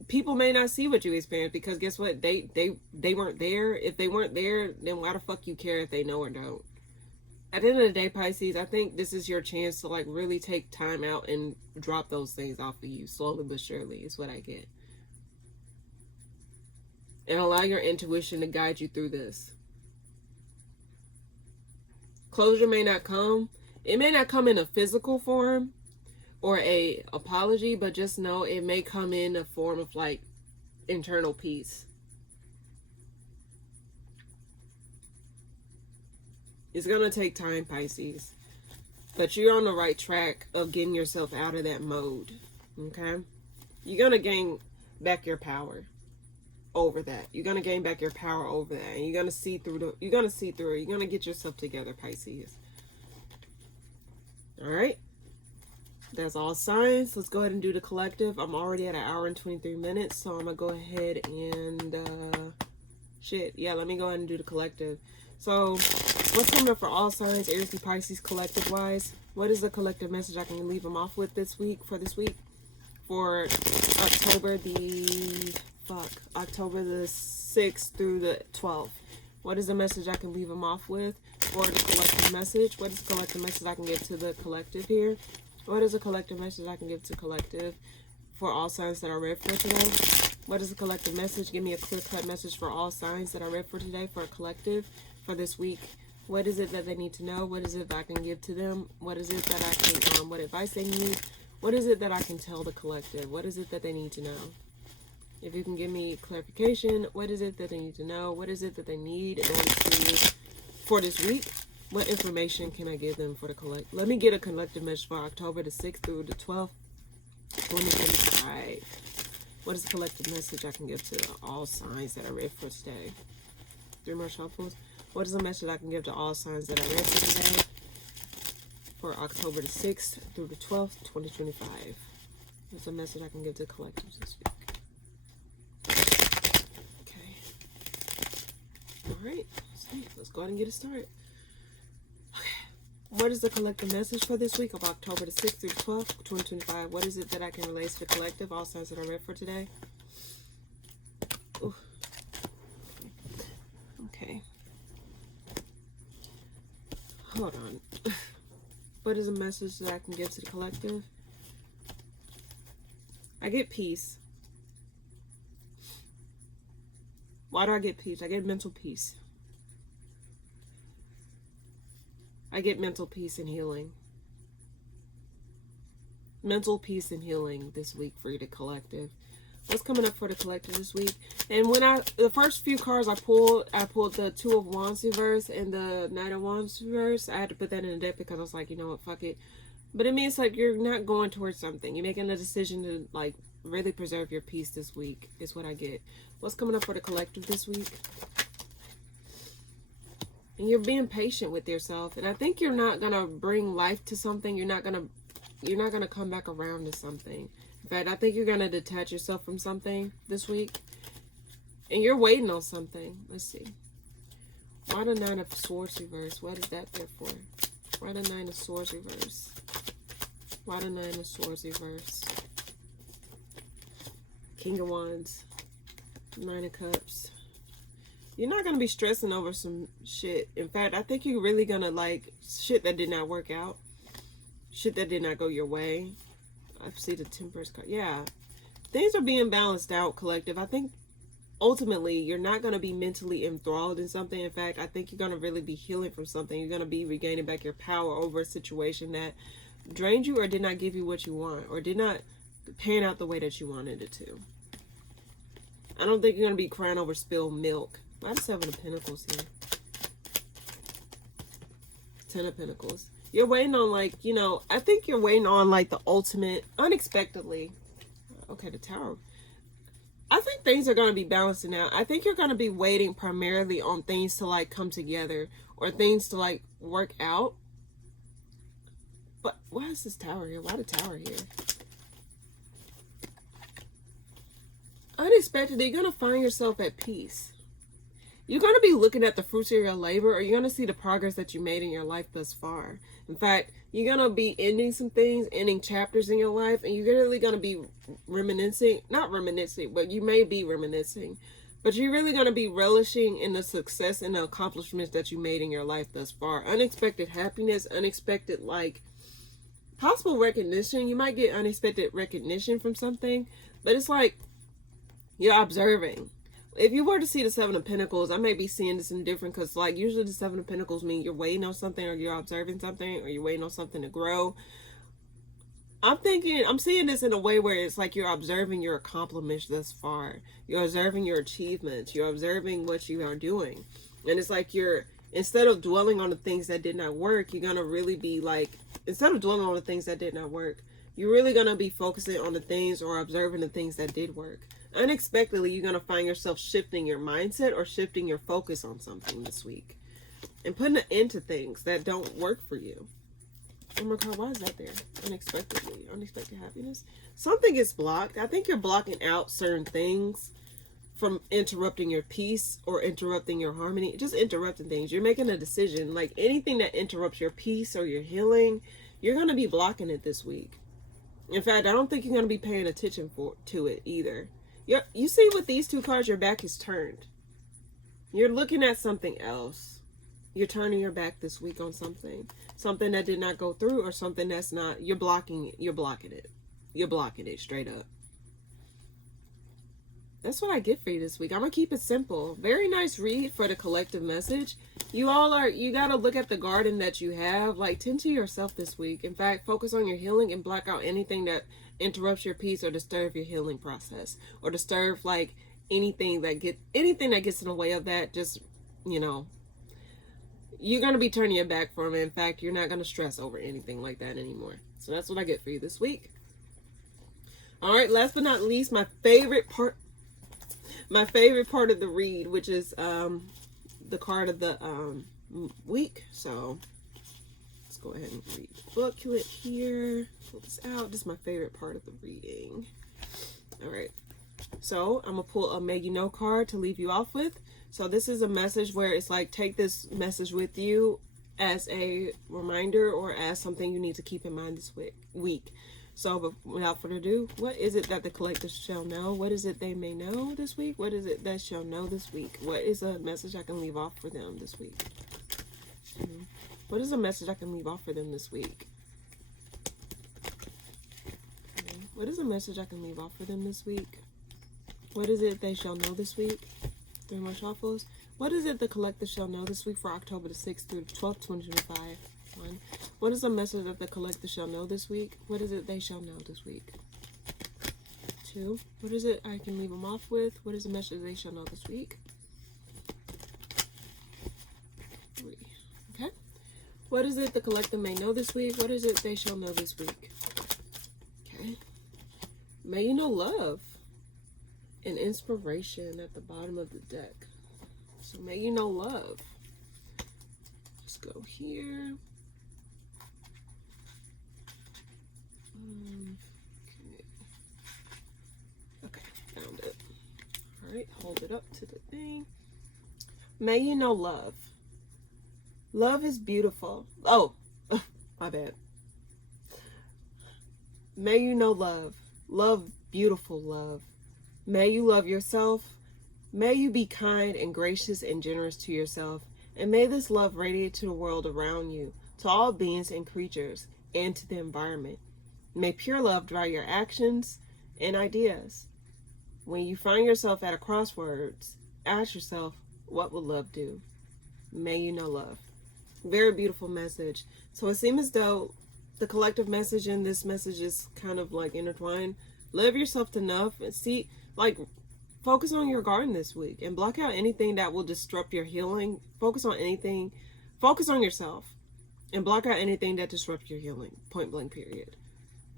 people may not see what you experienced, because guess what? They weren't there. If they weren't there, then why the fuck you care if they know or don't? At the end of the day, Pisces, I think this is your chance to, like, really take time out and drop those things off of you, slowly but surely, is what I get. And allow your intuition to guide you through this. Closure may not come. It may not come in a physical form or a apology, but just know it may come in a form of, like, internal peace. It's going to take time, Pisces. But you're on the right track of getting yourself out of that mode. Okay? You're going to gain back your power over that. You're going to gain back your power over that. And you're going to see through it. You're going to get yourself together, Pisces. Alright? That's all signs. Let's go ahead and do the collective. I'm already at 1 hour and 23 minutes. So I'm going to go ahead and... let me go ahead and do the collective. So, what's coming up for all signs, Aries and Pisces, collective-wise? What is the collective message I can leave them off with this week, for October the 6th through the 12th? What is the message I can leave them off with for the collective message? What is the collective message I can give to the collective here? What is the collective message I can give to collective for all signs that are read for today? What is the collective message? Give me a clear-cut message for all signs that are read for today, for a collective, for this week. What is it that they need to know? What is it that I can give to them? What is it that I can, what advice they need? What is it that I can tell the collective? What is it that they need to know? If you can give me clarification, what is it that they need to know? What is it that they need in order to, for this week? What information can I give them for the collect? Let me get a collective message for October the 6th through the 12th, 2025. What is the collective message I can give to all signs that I read for today? 3 more shuffles. What is the message I can give to all signs that I read for today? For October the 6th through the 12th, 2025. What's the message I can give to collectives this week? Alright, let's go ahead and get it started. Okay. What is the collective message for this week of October the 6th through the 12th, 2025? What is it that I can relate to the collective, all signs that I read for today? Ooh. Okay. Hold on. What is a message that I can give to the collective? I get peace. Why do I get peace? I get mental peace. I get mental peace and healing. Mental peace and healing this week for the collective. What's coming up for the collective this week? And when the first few cards I pulled the Two of Wands reverse and the Knight of Wands reverse. I had to put that in the deck because I was like, you know what, fuck it. But it means like you're not going towards something. You're making a decision to like really preserve your peace this week is what I get. What's coming up for the collective this week? And you're being patient with yourself. And I think you're not gonna bring life to something. You're not gonna come back around to something. In fact, I think you're gonna detach yourself from something this week. And you're waiting on something. Let's see. Why the Nine of Swords reverse? What is that there for? Why the Nine of Swords reverse? Why the Nine of Swords reverse? King of Wands. 9 of Cups. You're not going to be stressing over some shit. In fact, I think you're really going to like shit that did not work out. Shit that did not go your way. I see the Temperance card. Yeah. Things are being balanced out, collective. I think ultimately you're not going to be mentally enthralled in something. In fact, I think you're going to really be healing from something. You're going to be regaining back your power over a situation that drained you or did not give you what you want or did not pan out the way that you wanted it to. I don't think you're going to be crying over spilled milk. Why the 7 of Pentacles here? 10 of Pentacles. You're waiting on like, you know, I think you're waiting on like the ultimate, unexpectedly. Okay, the Tower. I think things are going to be balancing out. I think you're going to be waiting primarily on things to like come together or things to like work out. But why is this Tower here? Why the Tower here? Unexpectedly, you're going to find yourself at peace. You're going to be looking at the fruits of your labor, or you're going to see the progress that you made in your life thus far. In fact, you're going to be ending some things, ending chapters in your life, and you're really going to be reminiscing, not reminiscing, but you may be reminiscing, but you're really going to be relishing in the success and the accomplishments that you made in your life thus far. Unexpected happiness, unexpected, like, possible recognition. You might get unexpected recognition from something, but it's like, you're observing. If you were to see the 7 of Pentacles, I may be seeing this in different, because like usually the 7 of Pentacles mean you're waiting on something or you're observing something or you're waiting on something to grow. I'm seeing this in a way where it's like you're observing your accomplishments thus far. You're observing your achievements. You're observing what you are doing. And it's like instead of dwelling on the things that did not work, you're going to really be like, instead of dwelling on the things that did not work, you're really going to be focusing on the things or observing the things that did work. Unexpectedly, you're going to find yourself shifting your mindset or shifting your focus on something this week. And putting an end to things that don't work for you. Oh my God, why is that there? Unexpectedly. Unexpected happiness. Something is blocked. I think you're blocking out certain things from interrupting your peace or interrupting your harmony. Just interrupting things. You're making a decision. Like anything that interrupts your peace or your healing, you're going to be blocking it this week. In fact, I don't think you're going to be paying attention to it either. You see with these 2 cards, your back is turned. You're looking at something else. You're turning your back this week on something. Something that did not go through or something that's not. You're blocking it. You're blocking it. You're blocking it straight up. That's what I get for you this week. I'm going to keep it simple. Very nice read for the collective message. You got to look at the garden that you have. Like, tend to yourself this week. In fact, focus on your healing and block out anything that interrupts your peace or disturb your healing process. Or disturb, like, anything that gets in the way of that. Just, you know, you're going to be turning your back from it. In fact, you're not going to stress over anything like that anymore. So that's what I get for you this week. All right, last but not least, my favorite part of the read, which is the card of the week. So let's go ahead and read the booklet here. Pull this out. This is my favorite part of the reading. All right. So I'm going to pull a May You Know card to leave you off with. So this is a message where it's like, take this message with you as a reminder or as something you need to keep in mind this week. So, but without further ado, what is it that the collectors shall know? What is it they may know this week? What is it that shall know this week? What is a message I can leave off for them this week? What is a message I can leave off for them this week? What is a message I can leave off for them this week? What is it they shall know this week? 3 more shuffles. What is it the collectors shall know this week for October the 6th through the 12th, 2025? 1. What is a message that the collector shall know this week? What is it they shall know this week? 2. What is it I can leave them off with? What is the message they shall know this week? 3. Okay. What is it the collector may know this week? What is it they shall know this week? Okay. May you know love and inspiration at the bottom of the deck. So may you know love. Let's go here. Okay, found it. All right, hold it up to the thing. May you know love. Love is beautiful. Oh, my bad. May you know love. Love, beautiful love. May you love yourself. May you be kind and gracious and generous to yourself. And may this love radiate to the world around you, to all beings and creatures, and to the environment. May pure love drive your actions and ideas. When you find yourself at a crossroads, ask yourself, what will love do? May you know love. Very beautiful message. So it seems as though the collective message in this message is kind of like intertwined. Love yourself enough and see, like, focus on your garden this week and block out anything that will disrupt your healing. Focus on yourself and block out anything that disrupts your healing. Point blank, period.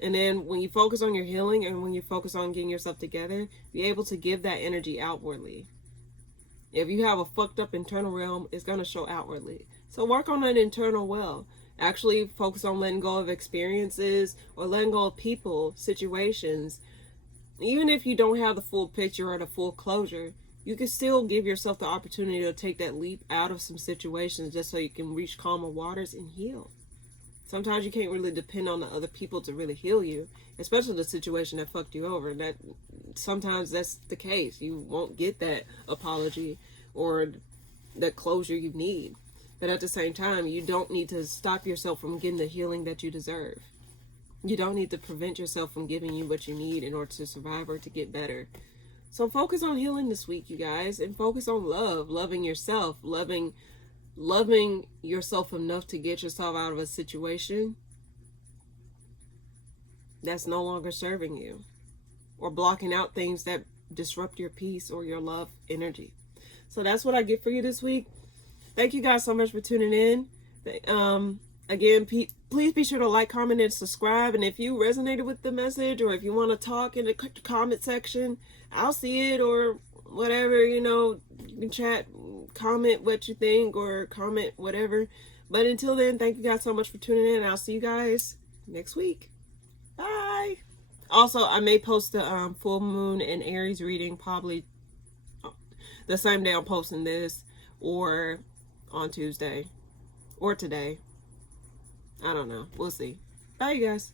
And then when you focus on your healing and when you focus on getting yourself together, be able to give that energy outwardly. If you have a fucked up internal realm, it's going to show outwardly. So work on that internal well. Actually focus on letting go of experiences or letting go of people, situations. Even if you don't have the full picture or the full closure, you can still give yourself the opportunity to take that leap out of some situations just so you can reach calmer waters and heal. Sometimes you can't really depend on the other people to really heal you, especially the situation that fucked you over. That sometimes that's the case. You won't get that apology or that closure you need. But at the same time, you don't need to stop yourself from getting the healing that you deserve. You don't need to prevent yourself from giving you what you need in order to survive or to get better. So focus on healing this week, you guys, and focus on love, loving yourself, loving yourself enough to get yourself out of a situation that's no longer serving you or blocking out things that disrupt your peace or your love energy. So that's what I get for you this week. Thank you guys so much for tuning in. Again, please be sure to like, comment, and subscribe. And if you resonated with the message or if you want to talk in the comment section, I'll see it, or whatever, you can chat, comment what you think, or comment whatever. But until then, thank you guys so much for tuning in. I'll see you guys next week. Bye. Also, I may post the full moon and Aries reading probably the same day I'm posting this, or on Tuesday, or today. I don't know. We'll see. Bye, you guys.